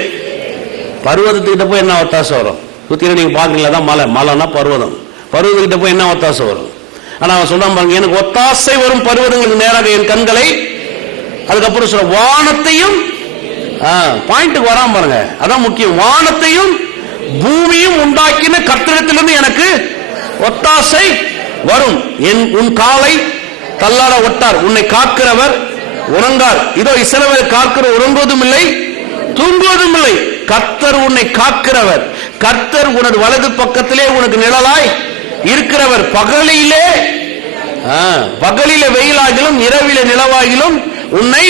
பர்வதத்துக்கிட்ட போய் என்ன ஒத்தாசை வரும்? சுத்திர நீங்க பாக்குறீங்களா? தான் மலை, மலைன்னா பர்வதம். பர்வதத்துக்கிட்ட போய் என்ன ஒத்தாசை வரும்? ஆனா அவன் சொல்றான் பாருங்க, எனக்கு ஒத்தாசை வரும் பர்வதங்களுக்கு நேராக என் கண்களை. அதுக்கப்புறம் சொல்ற வானத்தையும், பாயிண்ட்டுக்கு வராம பாருங்க, அதான் முக்கியம். வானத்தையும் பூமியும் உண்டாக்கின கர்த்தரிடத்திலிருந்து எனக்கு ஒத்தாசை வரும். உன் காலை தள்ளாட ஒட்டார், உன்னை காக்கிறவர் உறங்கார். இதோ இஸ்ரவேலை காக்கிற உறங்குவதும் இல்லை தூங்குவதும் இல்லை. கர்த்தர் உன்னை காக்கிறவர், கர்த்தர் உனது வலது பக்கத்திலே உனக்கு நிழலாய் இருக்கிறவர். பகலிலே வெயிலாகிலும் இரவிலே நிலவாகிலும் உன்னை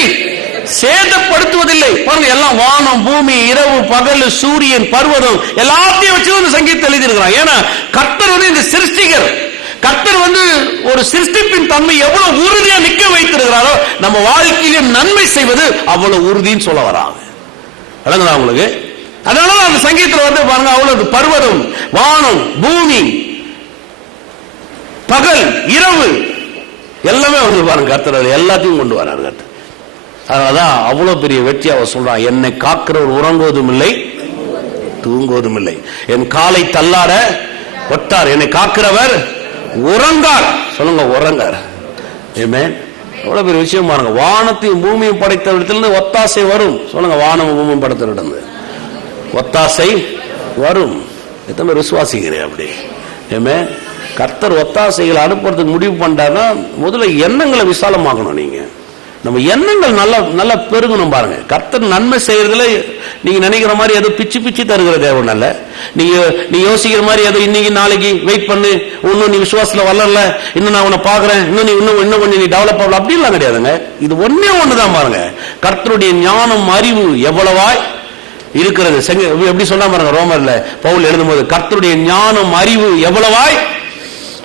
சேதப்படுத்துவதில்லை. பாருங்க, எல்லாம் வானம் பூமி இரவு பகல் சூரியன் பர்வதம் எல்லாத்தையும் வச்சு வந்து சங்கீதத்தை எழுதியிருக்கிறான். ஏன்னா கர்த்தர் வந்து இந்த சிருஷ்டிகர். கர்த்தர் வந்து ஒரு சிருஷ்டிப்பின் தன்மை எவ்வளவு உறுதியா நிக்க வைத்திருக்கிறாரோ, நம்ம வாழ்க்கையிலும் நன்மை செய்வது அவ்வளவு உறுதின்னு சொல்ல வராங்க. விளங்குதா உங்களுக்கு? அதனால அந்த சங்கீதத்தில் வந்து பாருங்க, அவ்வளவு பர்வதம் வானம் பூமி பகல் இரவு எல்லாமே வந்து பாருங்க, கர்த்தர் எல்லாத்தையும் கொண்டு வராரு. கர்த்தர் அதனாலதான் அவ்வளவு பெரிய வெற்றி அவர் சொல்றான், என்னை காக்கிறவர் உறங்குவதும் இல்லை தூங்குவதும் இல்லை, என் காலை தள்ளாட ஒட்டார், என்னை காக்கிறவர் உறங்கார். சொல்லுங்க, உறங்கார். ஆமென். எவ்வளவு பெரிய விஷயம் பாருங்க. வானத்தையும் பூமியும் படைத்த இடத்துல ஒத்தாசை வரும். சொல்லுங்க, வானமும் பூமியும் படைத்த இடம் ஒத்தாசை வரும். எத்தனை விசுவாசிக்கிறேன் அப்படி? ஆமென். கர்த்தர் ஒத்தாசைகளை அனுப்புறதுக்கு முடிவு பண்ணிட்டாருன்னா முதல்ல எண்ணங்களை விசாலமாக்கணும். நீங்க நம்ம எண்ணங்கள் நல்லா பெருகணும் பாருங்க. கர்த்தர் நன்மை செய்யறதுல நீங்க நினைக்கிற மாதிரி எதோ பிச்சு தருகிற தேவன் அல்ல. நீ யோசிக்கிற மாதிரி எதோ இன்னைக்கு நாளைக்கு வெயிட் பண்ணு, இன்னும் நீ விசுவாசத்துல வரல, இன்னும் நான் உன்னை பாக்குறேன், இன்னும் கொஞ்சம் நீ டெவலப் ஆகல, அப்படிலாம் கிடையாதுங்க. இது ஒன்னே ஒண்ணுதான் பாருங்க, கர்த்தருடைய ஞானம் அறிவு எவ்வளவாய் இருக்கிறது. எப்படி சொன்னா பாருங்க, ரோமர்ல பவுல் எழுதும்போது, கர்த்தருடைய ஞானம் அறிவு எவ்வளவாய்,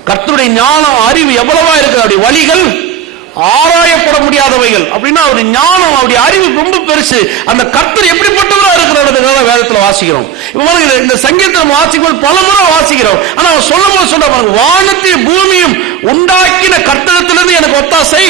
கர்த்தருடைய ஞானம் அறிவு எவ்வளவா இருக்கு, அப்படி வழிகள் ஆராயப்பட முடியாதவைகள். அப்படின்னா அவருடைய ஞானம், அவருடைய அறிவு ரொம்ப பெருசு. அந்த கர்த்தர் எப்படிப்பட்டவரா இருக்கிற வேதத்துல வாசிக்கிறோம். இந்த சங்கீதம் வாசிக்கும் பல முறை வாசிக்கிறோம். ஆனா அவர் சொல்லும் போது சொல்ற பாருங்க, வானத்தையும் பூமியும் உண்டாக்கின கர்த்தரிடத்திலிருந்து எனக்கு ஒத்தாசை.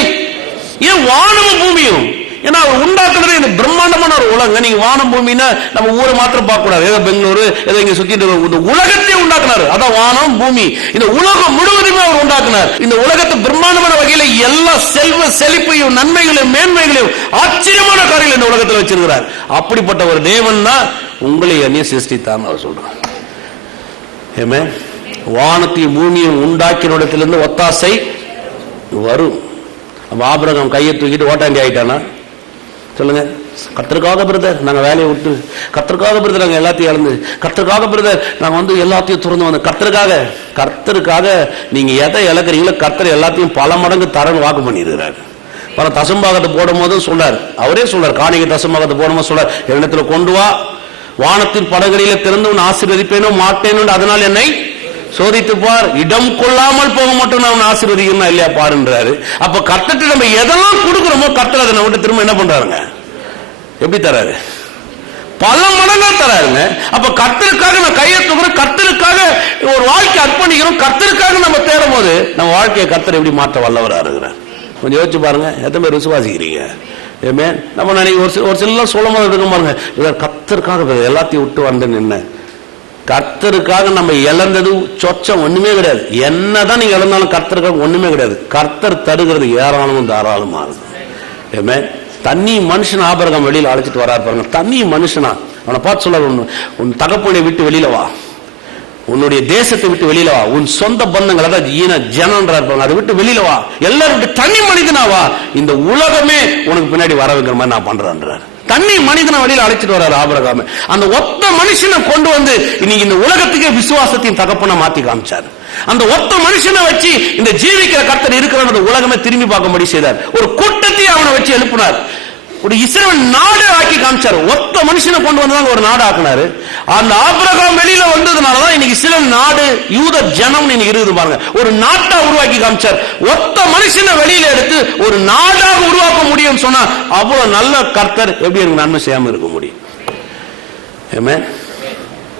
ஏன் வானமும் பூமியும்? ஏன்னா அவர் உண்டாக்குறது இந்த பிரம்மாண்டமான ஒரு உலகம். நீங்க வானம் பூமின்னா நம்ம ஊரை மாத்திரம் பார்க்க கூடாது, ஏதோ பெங்களூரு ஏதோ இங்க சுத்திட்டு இந்த உலகத்தையும் உண்டாக்குனாரு. அதான் வானம் பூமி, இந்த உலகம் முழுவதுமே அவர் உண்டாக்குனார். இந்த உலகத்தை பிரம்மாண்டமான வகையில எல்லா செல்வ செழிப்பையும் நன்மைகளையும் மேன்மைகளையும் ஆச்சரியமான காரியங்கள் இந்த உலகத்தில் வச்சிருக்கிறார். அப்படிப்பட்ட ஒரு தேவன் தான் உங்களை என்னைய சிருஷ்டித்தான்னு அவர் சொல்றார். ஆமென். வானத்தையும் பூமியும் உண்டாக்கின இடத்திலிருந்து ஒத்தாசை வரும். ஆபிரகாம் கையை தூக்கிட்டு ஓட்டாண்டி ஆயிட்டானா? சொல்லுங்க, கர்த்தருக்காக பிரதர் நாங்க வேலையை விட்டு, கர்த்தருக்காக பிரதர் நாங்க எல்லாத்தையும் இழந்து, கர்த்தருக்காக பிரதர் நாங்க எல்லாத்தையும் துறந்து வந்து, கர்த்தருக்காக நீங்க எதை இழக்கிறீங்களோ கர்த்தர் எல்லாத்தையும் பல மடங்கு தரன்னு வாக்கு பண்ணிருக்கிறாரு. பல தசம்பாகத்தை போடும் போதும் சொல்றாரு, அவரே சொல்றாரு, காணிக்கை தசம்பாகத்தை போடும் போது சொல்றாரு, என்னிடத்துல கொண்டு வா, வானத்தின் படகுகளிலே திறந்து உன் ஆசீர்வதிப்பேனோ மாட்டேனோ, அதனால் என்னை சோதித்து பார், இடம் கொள்ளாமல் போக மட்டும் நான் ஆசீர்வதிக்கணும் இல்லையா பாருன்றாரு. அப்ப கர்த்தர் நம்ம எதெல்லாம் கொடுக்கிறோமோ கர்த்தர் அதை நம்ம திரும்ப என்ன பண்றாருங்க, எப்படி தராரு? பல மடங்கா தராருங்க. அப்ப கர்த்தருக்காக நம்ம கையை தூக்குறோம், கர்த்தருக்காக ஒரு வாழ்க்கை அர்ப்பணிக்கிறோம், கர்த்தருக்காக நம்ம தேடும் போது நம்ம வாழ்க்கையை கர்த்தர் எப்படி மாற்ற வல்லவரா இருக்கிறார். கொஞ்சம் யோசிச்சு பாருங்க, எத்தனை பேர் விசுவாசிக்கிறீங்க? நம்ம நினைக்க ஒரு சில சொல்லும் போது இருக்க பாருங்க, கர்த்தருக்காக எல்லாத்தையும் விட்டு வந்து நின்ன, கர்த்தருக்காக நம்ம இழந்தது சொச்சம் ஒண்ணுமே கிடையாது. என்னதான் நீங்க இழந்தாலும் கர்த்தருக்காக ஒண்ணுமே கிடையாது. கர்த்தர் தருகிறது ஏராளமும் தாராளமா இருக்கு. தண்ணி மனுஷன் ஆபிரகாம் வெளியில அழைச்சிட்டு வராரு பாருங்க. தண்ணி மனுஷனா அவனை பார்த்து சொல்ல, உன் தகப்பனை விட்டு வெளியில வா, உன்னுடைய தேசத்தை விட்டு வெளியில வா, உன் சொந்த பந்தங்கள் அதாவது ஈன ஜனன்றார் பாருங்க, அதை விட்டு வெளியில வா, எல்லாரும் விட்டு தண்ணி மனிதனா வா, இந்த உலகமே உனக்கு பின்னாடி வர வைக்கிற மாதிரி நான் பண்றேன்றார். தண்ணி மனிதனை வழியில் அழைச்சிட்டு வர்றாரு ஆபிரகாம். அந்த ஒத்த மனுஷனை கொண்டு வந்து இன்னைக்கு இந்த உலகத்துக்கே விசுவாசத்தின் தகப்பனை மாத்தி காமிச்சார். அந்த ஒத்த மனுஷனை வச்சு இந்த ஜீவிக்கிற கர்த்தர் இருக்கிற உலகமே திரும்பி பார்க்கும்படி செய்தார். ஒரு கூட்டத்தை அவனை வச்சு எழுப்பினார். ஒரு இஸ்ரவேல் நாடு ஆக்கி காமிச்சார். ஒத்த மனுஷனை கொண்டு வந்தாங்க ஒரு நாடு ஆக்கினாரு. அந்த ஆபிரகாம் வெளியில வந்ததுனாலதான் இன்னைக்கு சில நாடு யூத ஜனம் இன்னைக்கு இருக்குது பாருங்க. ஒரு நாட்டா உருவாக்கி காமிச்சார். ஒத்த மனுஷனை வெளியில எடுத்து ஒரு நாடாக உருவாக்க முடியும் சொன்னா அவ்வளவு நல்ல கர்த்தர் எப்படி எனக்கு நன்மை செய்யாம இருக்க முடியும்?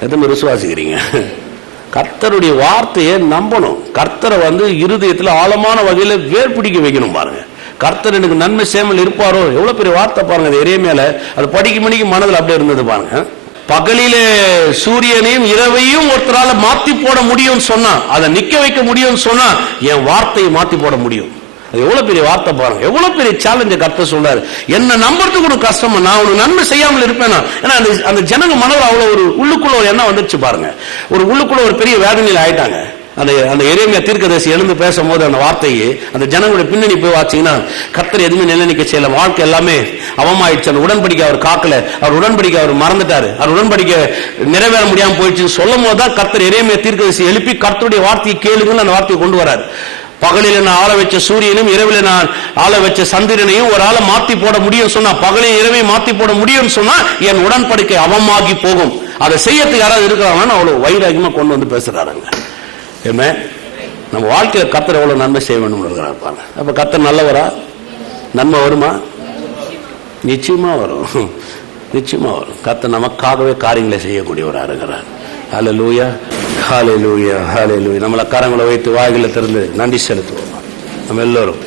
எத்தனை விசுவாசிக்கிறீங்க? கர்த்தருடைய வார்த்தையை நம்பணும். கர்த்தரை இருதயத்தில் ஆழமான வகையில வேர் பிடிக்க வைக்கணும் பாருங்க. கர்த்தர் எனக்கு நன்மை செய்யாமல் இருப்பாரோ, எவ்வளவு பெரிய வார்த்தை பாருங்க. எரேமியால அது படிக்க மணிக்கு மனதில் அப்படியே இருந்தது பாருங்க. பகலிலே சூரியனையும் இரவையும் ஒருத்தரால மாத்தி போட முடியும் சொன்னா, அதை நிக்க வைக்க முடியும் சொன்னா, என் வார்த்தையை மாத்தி போட முடியும். அது எவ்வளவு பெரிய வார்த்தை பாருங்க. எவ்வளவு பெரிய சேலஞ்ச கர்த்தர் சொல்றாரு. என்ன நம்புறதுக்கு ஒரு கஷ்டமா, நான் உனக்கு நன்மை செய்யாமல் இருப்பேனா? ஏன்னா அந்த ஜனங்க மனதில் அவ்வளவு ஒரு உள்ளுக்குள்ள ஒரு எண்ணம் வந்துருச்சு பாருங்க. ஒரு உள்ளுக்குள்ள ஒரு பெரிய வேதனையில் ஆயிட்டாங்க. அந்த எரேமியா தீர்க்கதரிசி எழுந்து பேசும்போது அந்த வார்த்தையை அந்த ஜனங்களுடைய பின்னணி போய் வாச்சீங்கன்னா, கர்த்தர் எதுவுமே நிலைநிக்க செய்யல, வாழ்க்கை எல்லாமே அவமாயிடுச்சு. அந்த உடன்படிக்கை அவர் காக்கல, அவர் உடன்படிக்கை அவர் மறந்துட்டாரு, அவர் உடன்படிக்கை நிறைவேற முடியாம போயிடுச்சுன்னு சொல்லும் போதுதான் கர்த்தர் எரேமியா தீர்க்கதரிசி எழுப்பி கர்த்தருடைய வார்த்தையை கேளுங்கன்னு அந்த வார்த்தையை கொண்டு வராரு. பகலில நான் ஆள வச்ச சூரியனும் இரவில நான் ஆள வச்ச சந்திரனையும் ஒரு ஆளை மாத்தி போட முடியும் சொன்னா, பகலையும் இரவையும் மாத்தி போட முடியும் சொன்னா என் உடன்படிக்கை அவமாகி போகும். அதை செய்யறதுக்கு யாராவது இருக்கிறாங்கன்னு அவ்வளவு வைராகியமா கொண்டு வந்து பேசுறாருங்க. நம்ம வாழ்க்கையில கர்த்தர் எவ்வளவு நன்மை செய்ய வேண்டும் இருப்பாங்க. அப்ப கர்த்தர் நல்லவரா? நன்மை வருமா? நிச்சயமா வரும், நிச்சயமா வரும். கர்த்தர் நமக்காகவே காரியங்களை செய்யக்கூடியவரா இருக்கிறார். ஹல்லேலூயா, ஹல்லேலூயா, ஹல்லேலூயா. நம்மள கரங்களை வைத்து வாயில திறந்து நன்றி செலுத்துவோம் நம்ம எல்லோரும்.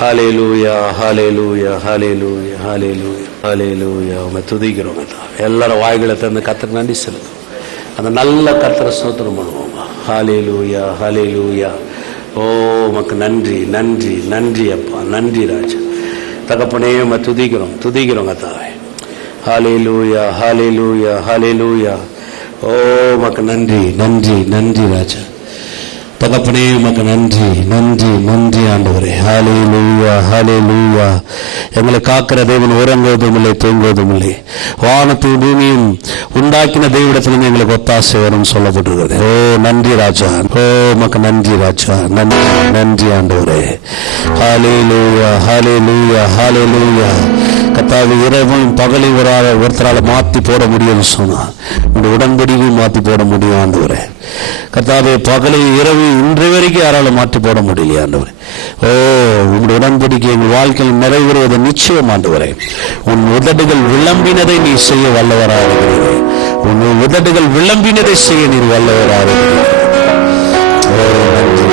ஹல்லேலூயா, ஹல்லேலூயா, ஹல்லேலூயா, ஹல்லேலூயா, ஹல்லேலூயா. உம்மை துதிக்கிறோம். எல்லாரும் வாய்களை திறந்து கர்த்தருக்கு நன்றி செலுத்தும். அந்த நல்ல கர்த்தரை ஸ்தோத்திரம் பண்ணுவோம். ஹல்லேலூயா, ஹல்லேலூயா. ஓ உமக்கு நன்றி, நன்றி, நன்றி அப்பா, நன்றி ராஜா. தகப்பனே உம்மை துதிக்கிறோம், துதிக்கிறோம் கர்த்தாவே. ஹல்லேலூயா, ஹல்லேலூயா, ஹல்லேலூயா. ஓ உமக்கு நன்றி, நன்றி, நன்றி ராஜா. தகப்பனே உமக்கு நன்றி, நன்றி, நன்றி ஆண்டவரே. ஹல்லேலூயா, ஹல்லேலூயா. எங்களை காக்கிற தேவன் உறங்குவதும் இல்லை, தூங்குவதும் இல்லை. வானத்தையும் பூமியும் உண்டாக்கின தெய்வத்திலிருந்து எங்களுக்கு ஒத்தாசை வரும் சொல்லப்பட்டிருக்கிறது. ஓ நன்றி ராஜா, ஓ உமக்கு நன்றி ராஜா, நன்றி, நன்றி ஆண்டவரே. ஹல்லேலூயா, ஹல்லேலூயா, ஹல்லேலூயா. கர்த்தாவே, இரவும் பகலையும் ஒருத்தரால் மாற்றி போட முடியும்னு சொன்னா இந்த உடன்படிக்கையும் மாற்றி போட முடியும் ஆண்டவரே. கர்த்தாவே, பகலை இரவு இன்று வரைக்கும் யாராலும் மாற்றி போட முடியலையா ஆண்டவரே. ஓ உங்களுடைய உடன்படிக்கை எங்கள் வாழ்க்கையில் நிறைவேறுவது நிச்சயம் ஆண்டவரே. உன் உதடுகள் விளம்பினதை நீ செய்ய வல்லவராக, உன் உதடுகள் விளம்பினதை செய்ய நீர் வல்லவராக. ஓ நன்றி,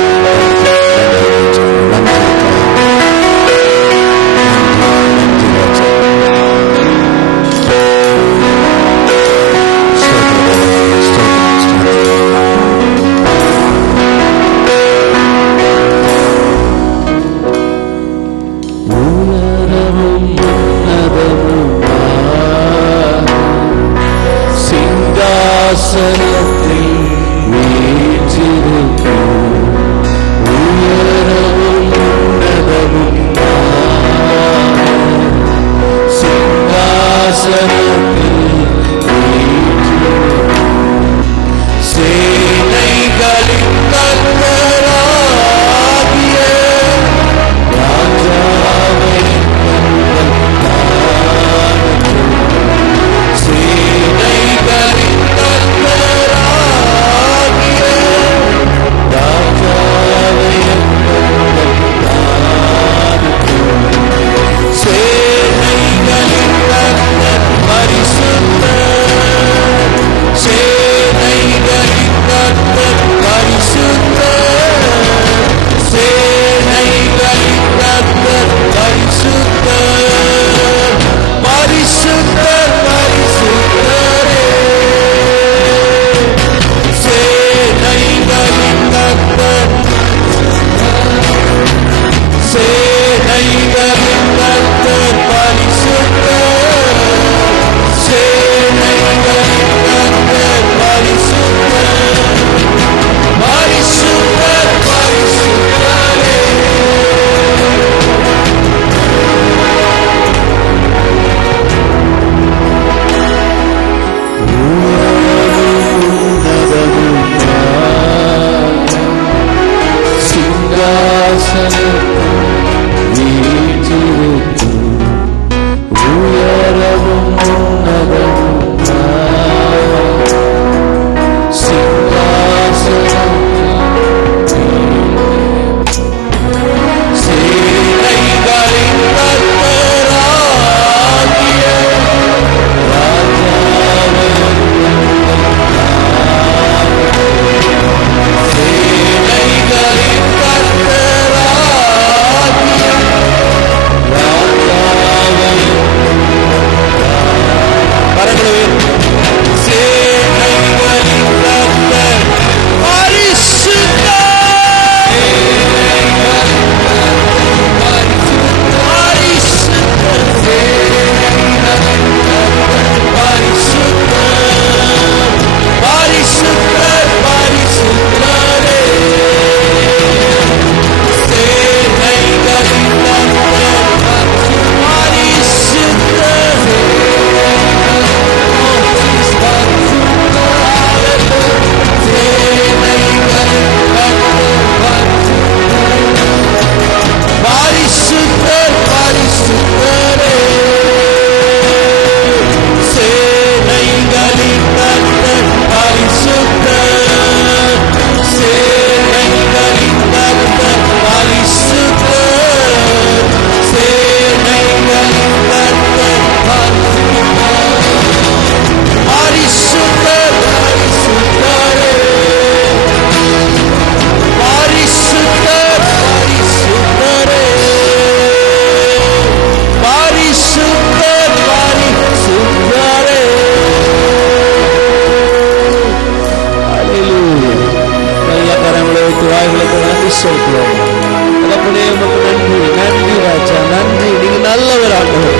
நல்லவர் ஆண்டவர்.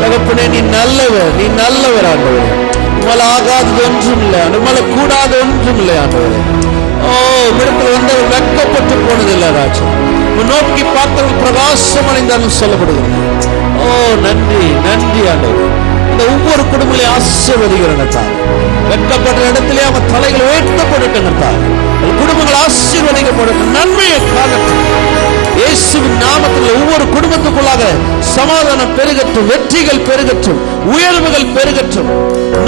தகப்பனே நீ நல்லவர், நீ நல்லவர் ஆண்டவர். உம்மால் ஆகாதது ஒன்றும் இல்லை, உம்மால் கூடாத ஒன்றும் இல்லை ஆண்டவர். ஓ, விடத்தில் வந்தவர் வெட்கப்பட்டு போனதில்லை ராஜா. நோக்கி பார்த்தவர்கள் பிரகாசம் அடைந்தாலும் சொல்லப்படுகிறது. ஓ நன்றி, நன்றி ஆண்டவர். இந்த ஒவ்வொரு குடும்பங்களையும் ஆசீர்வதிக்கிறேன். வெட்கப்பட்ட இடத்திலே அவன் தலைகள் உயர்த்தப்படட்டும். குடும்பங்கள் ஆசீர்வதிக்கப்படட்டும். நன்மையை காணட்டும். இயேசுவின் நாமத்தில் ஒவ்வொரு குடும்பத்துக்குள்ளாக சமாதானம் பெருகட்டும், வெற்றிகள் பெருகட்டும், உயர்வுகள் பெருகட்டும்,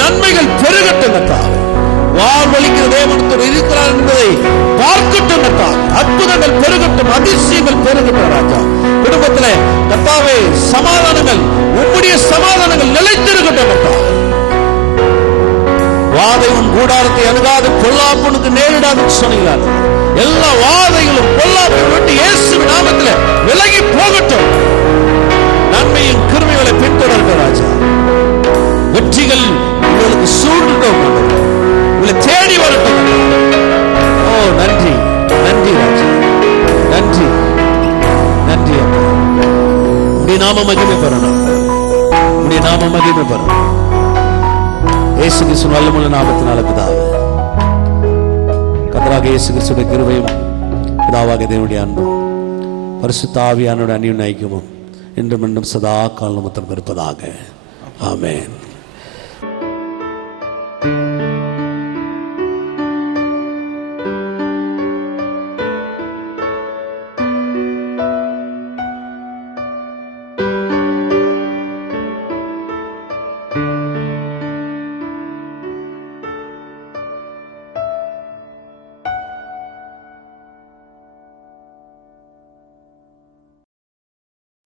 நன்மைகள் பெருகட்டும். வாழ்வழிக்கிற தேவனத்தோடு இருக்கிறார் என்பதை பார்க்கட்டும். அற்புதங்கள் பெருகட்டும், அதிசயங்கள் பெருகட்டும் ராஜா. குடும்பத்திலே கர்த்தாவே சமாதானங்கள், உம்முடைய சமாதானங்கள் நிலைத்திருக்கட்டும். வாதை உன் கூடாரத்தை அணுகாது, பொல்லாப்புனுக்கு நேரிடாது சொன்னார். எல்லா வாதைகளும் பொல்லாப்பை விட்டு இயேசுவின் நாமத்தில் விலகி போகட்டும். நன்மையின் கிருமைகளை பின்தொடர்க ராஜா. வெற்றிகள் உங்களுக்கு சூழ்ந்தோம், உங்களை தேடி வரட்டும். ஓ நன்றி, நன்றி ராஜா, நன்றி, நன்றி. உடைய நாம மகிமை பெறணும், உடைய நாம மகிமை பெறணும். இயேசு கிறிஸ்து வல்லமுள்ள நாமத்தினால பிதாவே, கர்த்தராக இயேசு கிறிஸ்துவின் கிருபையும் பிதாவாகிய தேவனுடைய அன்பும் பரிசுத்த ஆவியானவருடைய அந்யோன்ய ஐக்கியமும் இன்றும் மீண்டும் சதா காலம் இருப்பதாக. ஆமென்.